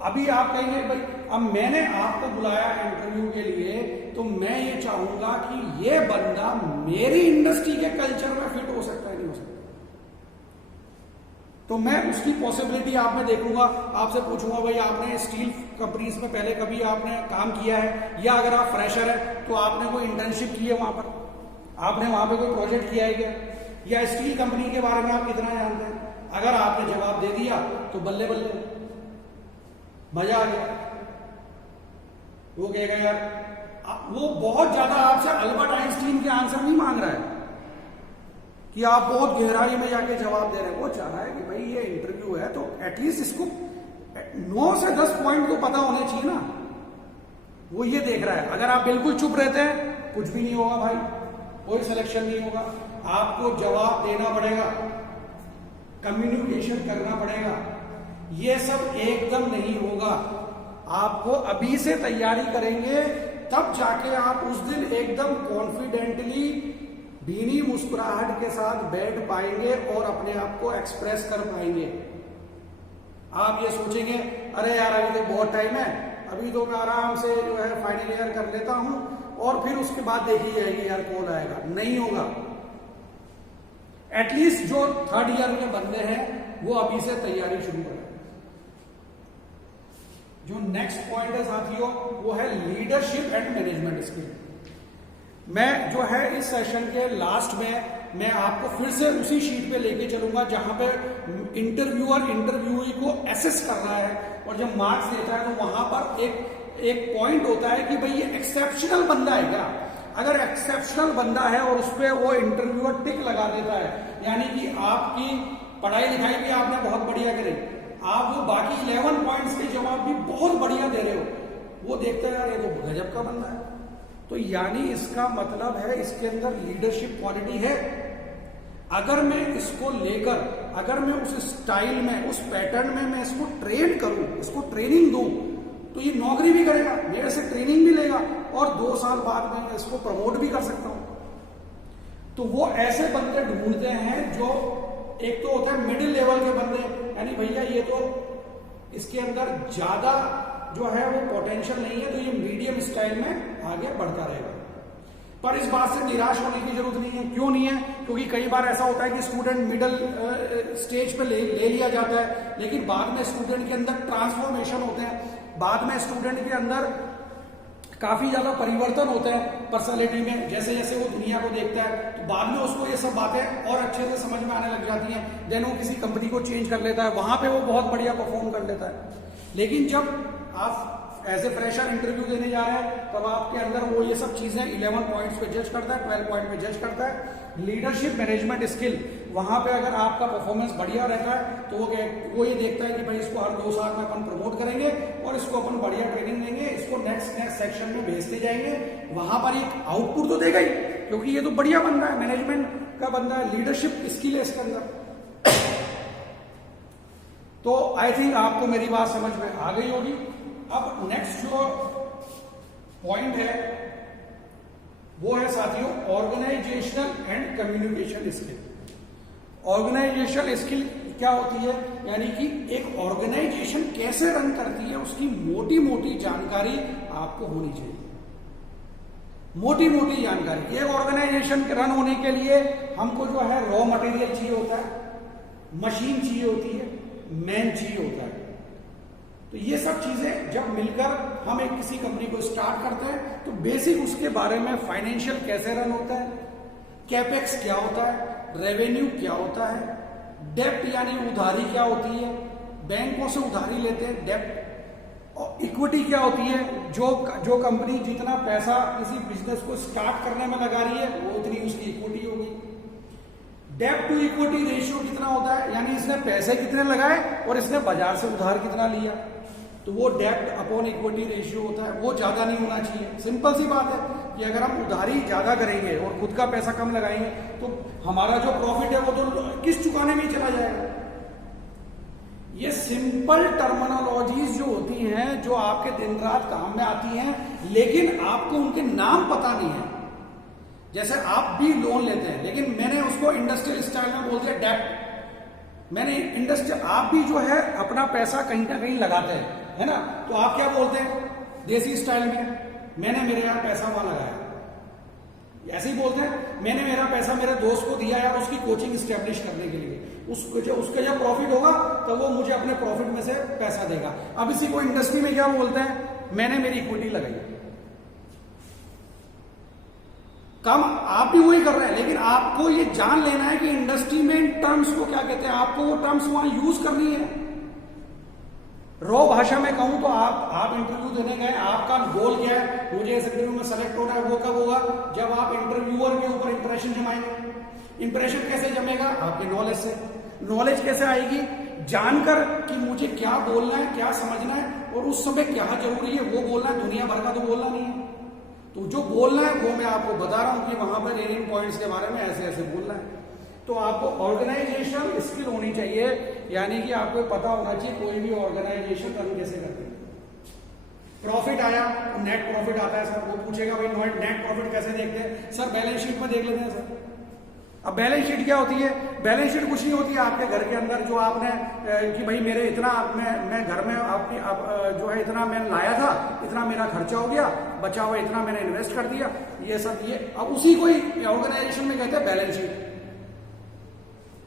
अभी आप कहेंगे भाई अब मैंने आपको बुलाया इंटरव्यू के लिए तो मैं ये चाहूंगा कि ये बंदा मेरी इंडस्ट्री के कल्चर में फिट हो सकता है नहीं हो सकता, तो मैं उसकी पॉसिबिलिटी आप में देखूंगा। आपसे पूछूंगा भाई आपने स्टील कंपनीज में पहले कभी आपने काम किया है, या अगर आप फ्रेशर है तो आपने कोई इंटर्नशिप की है वहां पर, आपने वहां पे कोई प्रोजेक्ट किया है क्या, या स्टील कंपनी के बारे में आप कितना जानते हैं। अगर आपने जवाब दे दिया तो बल्ले बल्ले, मजा आ गया। वो कहेगा यार वो बहुत ज्यादा आपसे अल्बर्ट आइंस्टीन के आंसर नहीं मांग रहा है कि आप बहुत गहराई में जाके जवाब दे रहे हैं। वो चाह रहा है कि भाई ये इंटरव्यू है तो एटलीस्ट इसको 9 से 10 पॉइंट तो पता होने चाहिए ना। वो ये देख रहा है। अगर आप बिल्कुल चुप रहते हैं कुछ भी नहीं होगा भाई, कोई सिलेक्शन नहीं होगा। आपको जवाब देना पड़ेगा, कम्युनिकेशन करना पड़ेगा। ये सब एकदम नहीं होगा। आपको अभी से तैयारी करेंगे तब जाके आप उस दिन एकदम कॉन्फिडेंटली धीमी मुस्कुराहट के साथ बैठ पाएंगे और अपने आप को एक्सप्रेस कर पाएंगे। आप ये सोचेंगे अरे यार अभी तो बहुत टाइम है, अभी तो मैं आराम से जो है फाइनल ईयर कर लेता हूं और फिर उसके बाद देखी जाएगी यार कौन आएगा। नहीं होगा। एटलीस्ट जो 3rd ईयर में बंदे हैं वो अभी से तैयारी शुरू करें। जो नेक्स्ट पॉइंट है साथियों वो है लीडरशिप एंड मैनेजमेंट स्किल। मैं जो है इस सेशन के लास्ट में मैं आपको फिर से उसी शीट पे लेके चलूंगा जहां पे इंटरव्यूअर इंटरव्यूई को एसेस कर रहा है और जब मार्क्स देता है तो वहां पर एक पॉइंट होता है कि भाई ये एक्सेप्शनल बंदा है क्या। अगर एक्सेप्शनल बंदा है और उस पर वो इंटरव्यूअर टिक लगा देता है, यानी कि आपकी पढ़ाई लिखाई भी आपने बहुत बढ़िया करी, आप वो बाकी 11 पॉइंट्स के जवाब भी बहुत बढ़िया दे रहे हो, वो देखते हैं यार ये तो गजब का बंदा है। तो यानी इसका मतलब है इसके अंदर लीडरशिप क्वालिटी है। अगर मैं इसको लेकर, अगर मैं उस स्टाइल में, उस पैटर्न में मैं इसको ट्रेन करूं, इसको ट्रेनिंग दूं, तो ये नौकरी भी करेगा, मेरे से ट्रेनिंग भी लेगा और 2 साल बाद मैं इसको प्रमोट भी कर सकता हूं। तो वो ऐसे बंदे ढूंढते हैं जो, एक तो होता है मिडिल लेवल के बंदे, यानी भैया ये तो इसके अंदर ज्यादा जो है वो पोटेंशियल नहीं है, तो ये मीडियम स्टाइल में आगे बढ़ता रहेगा। पर इस बात से निराश होने की जरूरत नहीं है। क्यों नहीं है? क्योंकि कई बार ऐसा होता है कि स्टूडेंट मिडिल स्टेज पे ले लिया जाता है, लेकिन बाद में स्टूडेंट के अंदर ट्रांसफॉर्मेशन होते हैं, बाद में स्टूडेंट के अंदर काफी ज्यादा परिवर्तन होता है पर्सनालिटी में, जैसे जैसे वो दुनिया को देखता है, तो बाद में उसको ये सब बातें और अच्छे से समझ में आने लग जाती हैं। देन वो किसी कंपनी को चेंज कर लेता है, वहां पे वो बहुत बढ़िया परफॉर्म कर लेता है। लेकिन जब आप एज ए फ्रेशर इंटरव्यू देने जा रहे हैं, तब आपके अंदर वो ये सब चीजें 11 पॉइंट्स पे जज करता है, 12 पॉइंट पे जज करता है। लीडरशिप मैनेजमेंट स्किल, वहां पे अगर आपका परफॉर्मेंस बढ़िया रहता है तो वो ये देखता है कि भाई इसको हर 2 साल में अपन प्रमोट करेंगे और इसको अपन बढ़िया ट्रेनिंग देंगे, इसको नेक्स्ट सेक्शन में भेजते जाएंगे। वहां पर एक आउटपुट तो देगा ही, क्योंकि ये तो बढ़िया बंदा है, मैनेजमेंट का बंदा है, लीडरशिप स्किल है इसके अंदर। तो आई थिंक आपको मेरी बात समझ में आ गई होगी। अब नेक्स्ट जो पॉइंट है वो है साथियों organisational and communication skill. Organisational skill क्या होती है? यानी कि एक ऑर्गेनाइजेशन कैसे रन करती है उसकी मोटी मोटी जानकारी आपको होनी चाहिए। मोटी मोटी जानकारी। एक ऑर्गेनाइजेशन के रन होने के लिए हमको जो है रॉ मटेरियल चाहिए होता है, मशीन चाहिए होती है, मैन चाहिए होता है। तो ये सब चीजें जब मिलकर हम एक किसी कंपनी को स्टार्ट करते हैं तो बेसिक उसके बारे में फाइनेंशियल कैसे रन होता है, कैपेक्स क्या होता है, रेवेन्यू क्या होता है, डेप्ट यानी उधारी क्या होती है, बैंकों से उधारी लेते हैं डेप्ट, और इक्विटी क्या होती है, जो कंपनी जितना पैसा किसी बिजनेस को स्टार्ट करने में लगा रही है वो उतनी उसकी इक्विटी होगी। डेप्ट टू इक्विटी रेशियो कितना होता है, यानी इसने पैसे कितने लगाए और इसने बाजार से उधार कितना लिया, तो वो डेप्ट अपॉन इक्विटी रेशियो होता है। वो ज्यादा नहीं होना चाहिए। सिंपल सी बात है कि अगर हम उधारी ज्यादा करेंगे और खुद का पैसा कम लगाएंगे तो हमारा जो प्रॉफिट है वो तो किस चुकाने में ही चला जाएगा। ये सिंपल टर्मिनोलॉजीज जो होती हैं, जो आपके दिन रात काम में आती हैं, लेकिन आपको उनके नाम पता नहीं है। जैसे आप भी लोन लेते हैं, लेकिन मैंने उसको इंडस्ट्रियल स्टाइल में बोल दिया डेप्ट। मैंने इंडस्ट्रियल, आप भी जो है अपना पैसा कहीं ना कहीं लगाते हैं, है ना, तो आप क्या बोलते हैं देसी स्टाइल में, मैंने मेरे यहाँ पैसा वहां लगाया, ऐसे ही बोलते हैं। मैंने मेरा पैसा मेरे दोस्त को दिया यार उसकी कोचिंग स्टैब्लिश करने के लिए, उसका जब प्रॉफिट होगा तो वो मुझे अपने प्रॉफिट में से पैसा देगा। अब इसी को इंडस्ट्री में क्या बोलते हैं, मैंने मेरी इक्विटी लगाई। काम आप भी वही कर रहे हैं, लेकिन आपको ये जान लेना है कि इंडस्ट्री में इन टर्म्स को क्या कहते हैं, आपको वो टर्म्स वहां यूज करनी है। रॉ भाषा में कहूं तो आप इंटरव्यू देने गए, आपका गोल क्या है, मुझे इस इंटरव्यू में सेलेक्ट होना है, वो कब होगा, जब आप इंटरव्यूअर के ऊपर इंप्रेशन जमाएंगे। इंप्रेशन कैसे जमेगा, आपके नॉलेज से। नॉलेज कैसे आएगी, जानकर कि मुझे क्या बोलना है, क्या समझना है और उस समय क्या जरूरी है वो बोलना है, दुनिया भर का तो बोलना नहीं है। तो जो बोलना है वो मैं आपको बता रहा हूं कि वहां पर इन पॉइंट्स के बारे में ऐसे ऐसे बोलना है। तो आपको ऑर्गेनाइजेशनल स्किल होनी चाहिए, यानी कि आपको पता होना चाहिए कोई भी ऑर्गेनाइजेशन रन कैसे करती है। प्रॉफिट आया तो नेट प्रॉफिट आता है सर, वो पूछेगा भाई नेट प्रॉफिट कैसे देखते हैं सर, बैलेंस शीट में देख लेते हैं सर। अब बैलेंस शीट क्या होती है, बैलेंस शीट कुछ नहीं होती है आपके घर के अंदर जो आपने कि भाई मेरे इतना मैं घर में आपकी जो है इतना मैंने लाया था, इतना मेरा खर्चा हो गया, बचा हुआ इतना मैंने इन्वेस्ट कर दिया, ये सब। ये अब उसी को ही ऑर्गेनाइजेशन में कहते हैं बैलेंस शीट,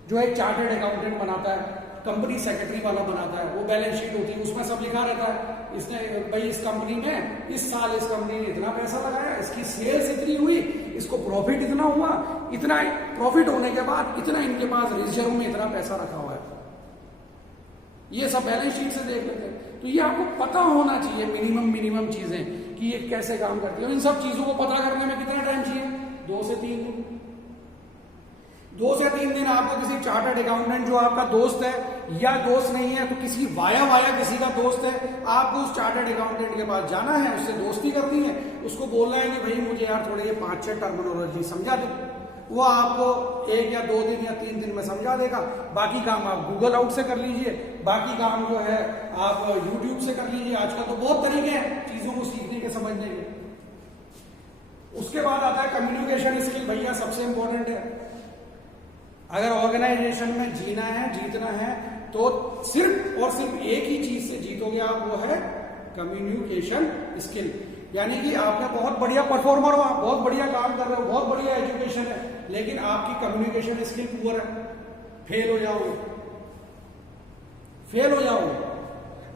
जो एक चार्टर्ड अकाउंटेंट बनाता है, कंपनी सेक्रेटरी वाला बनाता है, वो बैलेंस शीट होती है, उसमें सब लिखा रहता है। इसने भाई इस कंपनी में इस साल इस कंपनी ने इतना पैसा लगाया, इसकी सेल्स इतनी हुई, इसको प्रॉफिट इतना हुआ, इतना प्रॉफिट होने के बाद इतना इनके पास रिजर्व में इतना पैसा रखा हुआ है, ये सब बैलेंस शीट से देख लेते हैं। तो ये आपको पता होना चाहिए मिनिमम चीजें कि ये कैसे काम करती है। इन सब चीजों को पता करने में कितना टाइम चाहिए, 2 से 3 दिन। 2 से 3 दिन आपको किसी चार्टर्ड अकाउंटेंट जो आपका दोस्त है, या दोस्त नहीं है तो किसी वाया किसी का दोस्त है, आपको उस चार्टर्ड अकाउंटेंट के पास जाना है, उससे दोस्ती करनी है, उसको बोलना है कि भाई मुझे यार थोड़े ये 5-6 टर्मिनोलॉजी समझा दो। वो आपको 1 या 2 दिन या 3 दिन में समझा देगा। बाकी काम आप गूगल आउट से कर लीजिए, बाकी काम जो है आप यूट्यूब से कर लीजिए। आजकल तो बहुत तरीके हैं चीजों को सीखने के, समझने के। उसके बाद आता है कम्युनिकेशन स्किल। भैया सबसे इंपॉर्टेंट है। अगर ऑर्गेनाइजेशन में जीना है, जीतना है, तो सिर्फ और सिर्फ एक ही चीज से जीतोगे आप, वो है कम्युनिकेशन स्किल। यानी कि आपने बहुत बढ़िया परफॉर्मर हो, आप बहुत बढ़िया काम कर रहे हो, बहुत बढ़िया एजुकेशन है, लेकिन आपकी कम्युनिकेशन स्किल पुअर है, फेल हो जाओगे, फेल हो जाओगे।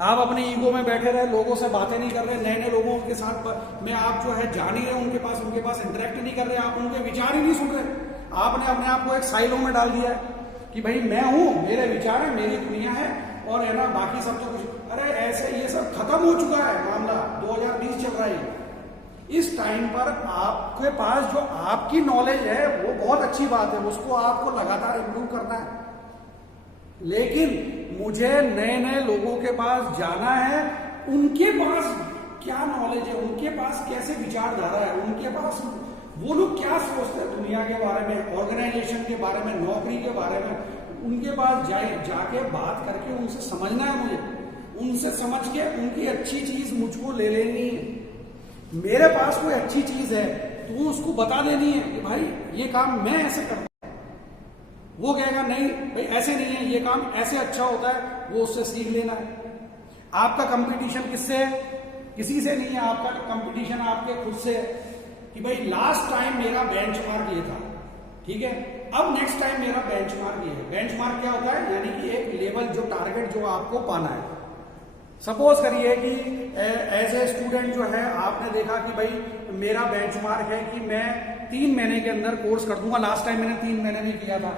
आप अपने ईगो में बैठे रहे, लोगों से बातें नहीं कर रहे, नए नए लोगों के साथ में आप जो है जा नहीं रहे, उनके पास इंटरेक्ट नहीं कर रहे, आप उनके विचार ही नहीं सुन रहे। आपने अपने आप को एक साइलो में डाल दिया है कि भाई मैं हूं, मेरे विचार है, मेरी दुनिया है, और है ना बाकी सब तो कुछ। अरे ऐसे ये सब खत्म हो चुका है मामला, 2020 चल रहा है। इस टाइम पर आपके पास जो आपकी नॉलेज है वो बहुत अच्छी बात है, उसको आपको लगातार इम्प्रूव करना है, लेकिन मुझे नए नए लोगों के पास जाना है। उनके पास क्या नॉलेज है, उनके पास कैसे विचारधारा है, उनके पास वो लोग क्या सोचते हैं दुनिया के बारे में, ऑर्गेनाइजेशन के बारे में, नौकरी के बारे में। उनके पास जाके बात करके उनसे समझना है मुझे, उनसे समझ के उनकी अच्छी चीज मुझको ले लेनी है। मेरे पास कोई अच्छी चीज है तो उसको बता देनी है कि भाई ये काम मैं ऐसे करता हूं। वो कहेगा नहीं भाई ऐसे नहीं है, ये काम ऐसे अच्छा होता है, वो उससे सीख लेना है। आपका कंपटीशन किससे है? किसी से नहीं है। आपका कंपटीशन आपके खुद से है कि भाई लास्ट टाइम मेरा बेंचमार्क ये था, ठीक है, अब नेक्स्ट टाइम मेरा बेंचमार्क ये है। बेंचमार्क क्या होता है? यानी कि एक लेवल, जो टारगेट जो आपको पाना है। सपोज करिए कि एज ए स्टूडेंट जो है आपने देखा कि भाई मेरा बेंचमार्क है कि मैं 3 महीने के अंदर कोर्स कर दूंगा। लास्ट टाइम मैंने 3 महीने में किया था,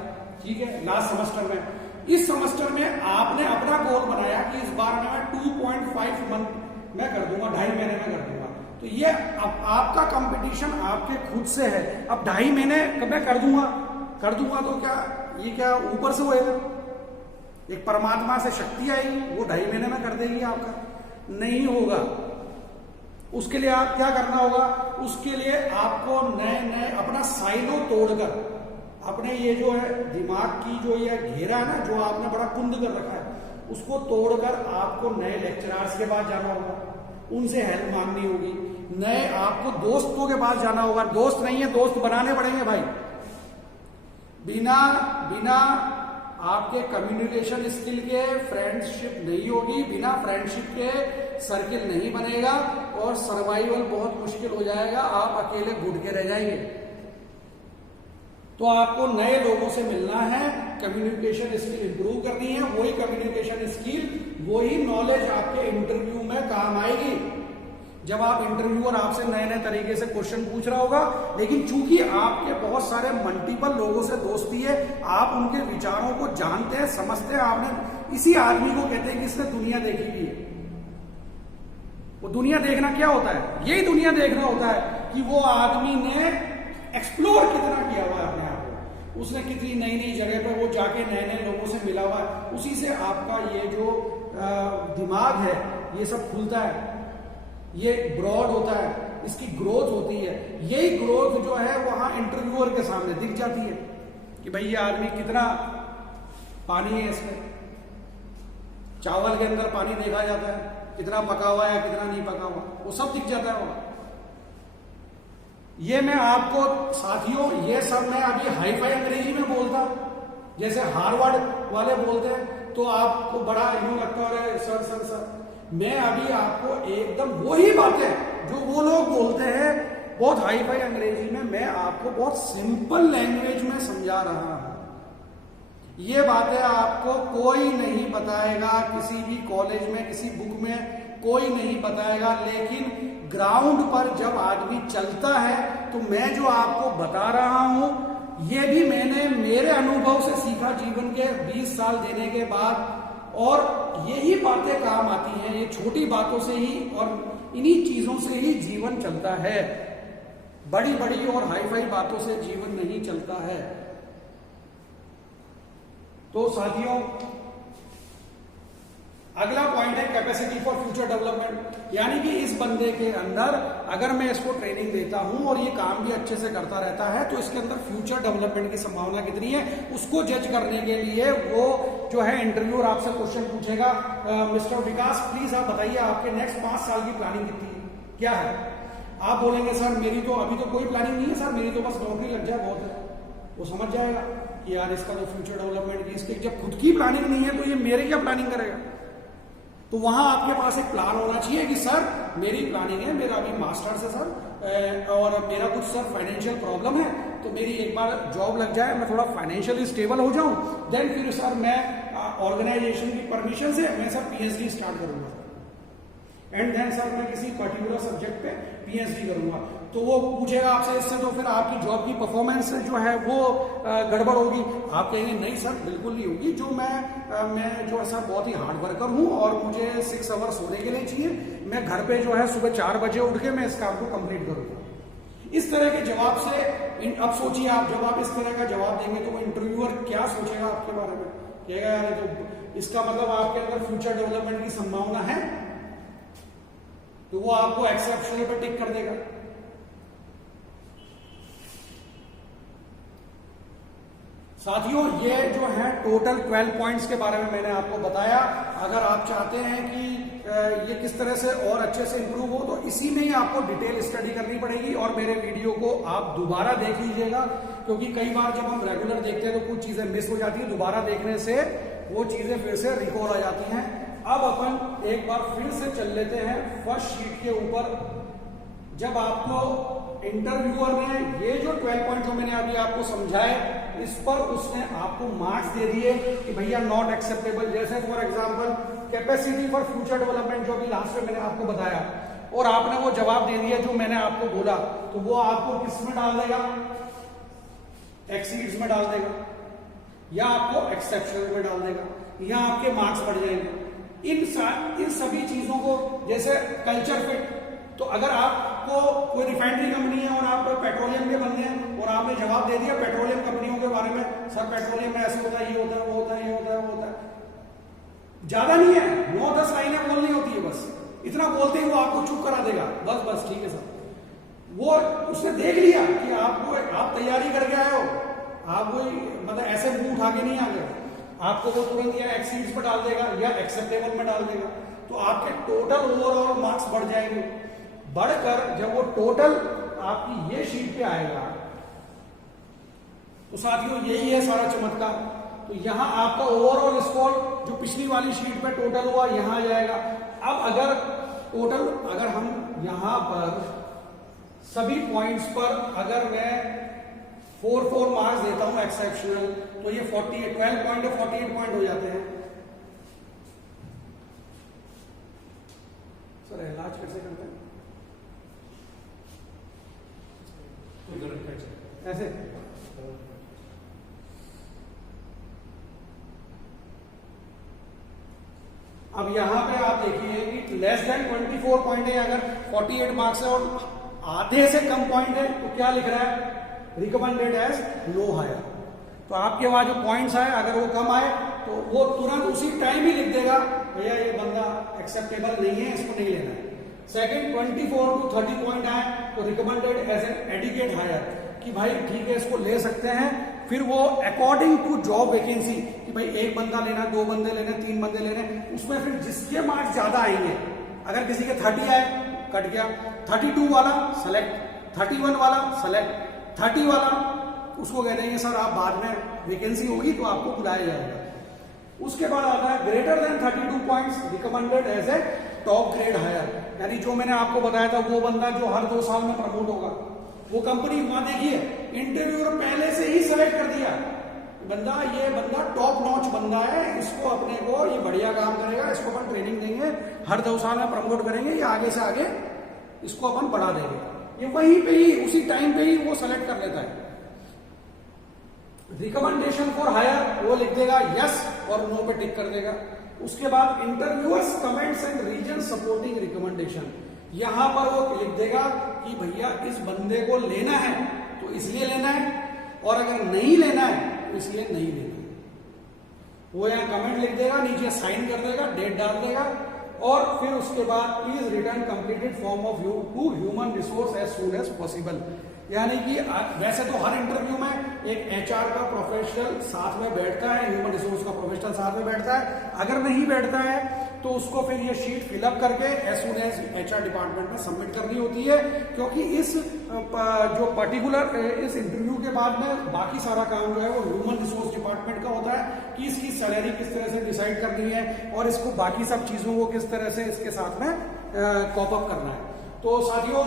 ठीक है, लास्ट सेमेस्टर में। इस सेमेस्टर में आपने अपना गोल बनाया कि इस बार में मैं 2.5 मंथ में कर दूंगा, 2.5 महीने में कर दूंगा। तो ये अब आपका कंपटीशन आपके खुद से है। अब 2.5 महीने मैं कर दूंगा तो क्या ऊपर से होएगा? एक परमात्मा से शक्ति आएगी, वो 2.5 महीने में कर देगी आपका? नहीं होगा। उसके लिए आप क्या करना होगा? उसके लिए आपको नए अपना साइलो तोड़कर, अपने ये जो है दिमाग की जो ये घेरा है ना, जो आपने बड़ा कुंद कर रखा है, उसको तोड़कर आपको नए लेक्चरर्स के पास जाना होगा, उनसे हेल्प मांगनी होगी। नए आपको दोस्तों के पास जाना होगा। दोस्त नहीं है, दोस्त बनाने पड़ेंगे भाई। बिना आपके कम्युनिकेशन स्किल के फ्रेंडशिप नहीं होगी, बिना फ्रेंडशिप के सर्किल नहीं बनेगा, और सर्वाइवल बहुत मुश्किल हो जाएगा। आप अकेले घुट के रह जाएंगे। तो आपको नए लोगों से मिलना है, कम्युनिकेशन स्किल इंप्रूव करनी है। वही कम्युनिकेशन स्किल, वही नॉलेज आपके इंटरव्यू में काम आएगी। जब आप इंटरव्यूअर आपसे नए नए तरीके से क्वेश्चन पूछ रहा होगा, लेकिन चूंकि आपके बहुत सारे मल्टीपल लोगों से दोस्ती है, आप उनके विचारों को जानते हैं, समझते हैं। आपने इसी आदमी को कहते हैं कि इसने दुनिया देखी हुई है। वो दुनिया देखना क्या होता है? यही दुनिया देखना होता है कि वो आदमी ने एक्सप्लोर कितना किया हुआ है अपने आप को, उसने कितनी नई नई जगह पर वो जाके नए नए लोगों से मिला हुआ है। उसी से आपका ये जो दिमाग है ये सब खुलता है, ये ब्रॉड होता है, इसकी ग्रोथ होती है। यही ग्रोथ जो है वहां इंटरव्यूअर के सामने दिख जाती है कि भाई ये आदमी कितना पानी है इसमें। चावल के अंदर पानी देखा जाता है, कितना पका हुआ है या कितना नहीं पका हुआ, वो सब दिख जाता है वहां। ये मैं आपको साथियों, ये सब मैं अभी हाई फाई अंग्रेजी में बोलता, जैसे हार्वर्ड वाले बोलते हैं, तो आपको बड़ा यूं लगता है सर। मैं अभी आपको एकदम वही बातें जो वो लोग बोलते हैं बहुत हाई फाई अंग्रेजी में, मैं आपको बहुत सिंपल लैंग्वेज में समझा रहा हूं। ये बातें आपको कोई नहीं बताएगा, किसी भी कॉलेज में, किसी बुक में कोई नहीं बताएगा। लेकिन ग्राउंड पर जब आदमी चलता है तो मैं जो आपको बता रहा हूं, ये भी मैंने मेरे अनुभव से सीखा जीवन के 20 साल देने के बाद। और यही बातें काम आती हैं, ये छोटी बातों से ही और इन्हीं चीजों से ही जीवन चलता है। बड़ी बड़ी और हाई फाई बातों से जीवन नहीं चलता है। तो साथियों, अगला पॉइंट है कैपेसिटी फॉर फ्यूचर डेवलपमेंट, यानी कि इस बंदे के अंदर अगर मैं इसको ट्रेनिंग देता हूं और ये काम भी अच्छे से करता रहता है तो इसके अंदर फ्यूचर डेवलपमेंट की संभावना कितनी है, उसको जज करने के लिए वो जो है इंटरव्यूअर आपसे क्वेश्चन पूछेगा, मिस्टर विकास प्लीज आप बताइए आपके नेक्स्ट 5 साल की प्लानिंग कितनी है, क्या है। आप बोलेंगे सर मेरी तो अभी तो कोई प्लानिंग नहीं है सर, मेरी तो बस नौकरी लग जाए बहुत है। वो समझ जाएगा कि यार इसका तो फ्यूचर डेवलपमेंट की, इसकी जब खुद की प्लानिंग नहीं है तो ये मेरे क्या प्लानिंग करेगा। तो वहां आपके पास एक प्लान होना चाहिए कि सर मेरी प्लानिंग है, मेरा अभी मास्टर्स है सर और मेरा कुछ सर फाइनेंशियल प्रॉब्लम है, तो मेरी एक बार जॉब लग जाए, मैं थोड़ा फाइनेंशियली स्टेबल हो जाऊं, देन फिर सर मैं ऑर्गेनाइजेशन की परमिशन से मैं सर पीएचडी स्टार्ट करूंगा एंड देन सर मैं किसी पर्टिकुलर सब्जेक्ट पे पीएचडी करूंगा। तो वो पूछेगा आपसे इससे तो फिर आपकी जॉब की परफॉर्मेंस जो है वो गड़बड़ होगी। आप कहेंगे नहीं सर बिल्कुल नहीं होगी, जो मैं जो है सर बहुत ही हार्ड वर्कर हूं और मुझे 6 आवर्स सोने के लिए चाहिए, मैं घर पे जो है सुबह 4 बजे उठ के मैं इस काम को कंप्लीट करूंगा। इस तरह के जवाब से अब सोचिए आप जब आप इस तरह का जवाब देंगे तो वो इंटरव्यूअर क्या सोचेगा आपके बारे में, कहेगा यार तो इसका मतलब आपके अंदर फ्यूचर डेवलपमेंट की संभावना है, तो वो आपको एक्सेप्शनल पे टिक कर देगा। साथियों ये जो है टोटल 12 पॉइंट्स के बारे में मैंने आपको बताया। अगर आप चाहते हैं कि ये किस तरह से और अच्छे से इंप्रूव हो तो इसी में ही आपको डिटेल स्टडी करनी पड़ेगी और मेरे वीडियो को आप दोबारा देख लीजिएगा, क्योंकि कई बार जब हम रेगुलर देखते हैं तो कुछ चीजें मिस हो जाती है, दोबारा देखने से वो चीजें फिर से रिकॉल आ जाती हैं। अब अपन एक बार फिर से चल लेते हैं फर्स्ट शीट के ऊपर। जब आपको इंटरव्यूअर ने ये जो 12 पॉइंट जो मैंने अभी आपको समझाए, इस पर उसने आपको मार्क्स दे दिए कि भैया नॉट एक्सेप्टेबल, जैसे for example capacity for future development जो अभी लास्ट में मैंने आपको बताया और आपने वो जवाब दे दिया जो मैंने आपको बोला, तो वो आपको किस में डाल देगा, एक्सीड्स में डाल देगा या आपको एक्सेप्शनल में डाल देगा, या आपके मार्क्स बढ़ जाएंगे। इन सभी चीजों को, जैसे कल्चर फिट, तो अगर आपको कोई रिफाइनरी कंपनी है और आप पेट्रोलियम के बंदे हैं और आपने जवाब दे दिया पेट्रोलियम कंपनियों के बारे में, सर पेट्रोलियम में ऐसे होता है, ये होता है, वो होता है, ये होता है, वो होता है, ज्यादा नहीं है, 9-10 लाइनें बोलनी होती है, बस इतना बोलते ही वो आपको चुप करा देगा, बस ठीक है सर। वो उसने देख लिया कि आप तैयारी करके आए हो, आप कोई मतलब ऐसे मुंह उठा के नहीं आ गए, आपको वो तुरंत या एक्सीड्स में डाल देगा या एक्सेप्टेबल में डाल देगा, तो आपके टोटल ओवरऑल मार्क्स बढ़ जाएंगे। बढ़कर जब वो टोटल आपकी ये शीट पे आएगा तो साथियों यही है सारा चमत्कार। तो यहां आपका ओवरऑल स्कोर जो पिछली वाली शीट पे टोटल हुआ यहां आ जाएगा। अब अगर हम यहां पर सभी पॉइंट्स पर अगर मैं 4 मार्क्स देता हूं एक्सेप्शनल, तो ये 48 12 पॉइंट 48 पॉइंट हो जाते हैं। सर इलाज कैसे करते हैं, ऐसे अब यहां पे आप देखिए कि लेस देन 24 पॉइंट है, अगर 48 मार्क्स है और आधे से कम पॉइंट है तो क्या लिख रहा है, रिकमेंडेड एज नो हायर। तो आपके वहां जो पॉइंट्स आए अगर वो कम आए तो वो तुरंत उसी टाइम ही लिख देगा भैया ये बंदा एक्सेप्टेबल नहीं है, इसको नहीं लेना है। सेकंड 24 to 30 पॉइंट आए तो recommended as an adequate hire, कि भाई ठीक है इसको ले सकते हैं। फिर वो अकॉर्डिंग टू जॉब वैकेंसी कि भाई 1 बंदा लेना, 2 बंदे लेने, 3 बंदे लेने, उसमें फिर जिसके मार्क्स ज्यादा आएंगे, अगर किसी के 30 आए कट गया, 32 वाला सेलेक्ट, 31 वाला सेलेक्ट, 30 वाला उसको कह देंगे सर आप बाद में वैकेंसी होगी तो आपको बुलाया जाएगा। उसके बाद आता है greater than 32 points recommended as a top grade hire, यानी जो मैंने आपको बताया था वो बंदा जो हर 2 साल में प्रमोट होगा, वो कंपनी वहां देखिए इंटरव्यूअर पहले से ही सेलेक्ट कर दिया ये बंदा टॉप नॉच बंदा है, इसको अपने को ये बढ़िया काम करेगा, इसको अपन ट्रेनिंग देंगे, हर 2 साल में प्रमोट करेंगे, ये आगे से आगे इसको अपन बढ़ा देंगे। ये वहीं पे ही उसी टाइम पे ही वो सेलेक्ट कर लेता है। रिकमेंडेशन फॉर हायर वो लिख देगा यस और नो पे टिक कर देगा। उसके बाद interviewers comments and reason supporting recommendation, यहां पर वो लिख देगा कि भैया इस बंदे को लेना है तो इसलिए लेना है, और अगर नहीं लेना है तो इसलिए नहीं लेना है। वो यहाँ कमेंट लिख देगा, नीचे साइन कर देगा, डेट डाल देगा और फिर उसके बाद please return completed form of you to human resource as soon as possible. यानी कि वैसे तो हर इंटरव्यू में एक एचआर का प्रोफेशनल साथ में बैठता है, ह्यूमन रिसोर्स का प्रोफेशनल साथ में बैठता है। अगर नहीं बैठता है तो उसको फिर ये शीट फिलअप करके as soon as HR department में सबमिट करनी होती है, क्योंकि इस जो पर्टिकुलर इस इंटरव्यू के बाद में बाकी सारा काम जो है वो ह्यूमन रिसोर्स डिपार्टमेंट का होता है कि इसकी सैलरी किस तरह से डिसाइड करनी है और इसको बाकी सब चीजों को किस तरह से इसके साथ में कॉप अप करना है। तो साथियों,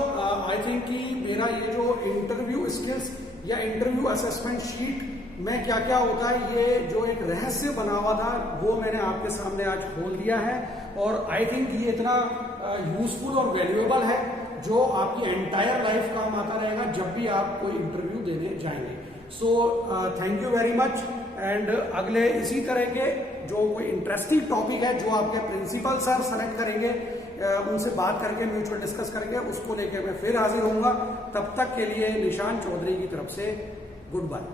आई थिंक कि मेरा ये जो इंटरव्यू स्किल्स या इंटरव्यू असेसमेंट शीट में क्या क्या होता है, ये जो एक रहस्य बना हुआ था वो मैंने आपके सामने आज खोल दिया है। और आई थिंक ये इतना यूजफुल और वैल्यूएबल है जो आपकी एंटायर लाइफ काम आता रहेगा जब भी आप कोई इंटरव्यू देने जाएंगे। So thank you very much. And अगले इसी तरह के जो कोई इंटरेस्टिंग टॉपिक है जो आपके प्रिंसिपल सर सेलेक्ट करेंगे, उनसे बात करके म्यूचुअल डिस्कस करेंगे, उसको लेकर मैं फिर हाजिर होऊंगा। तब तक के लिए निशान चौधरी की तरफ से गुड बाय।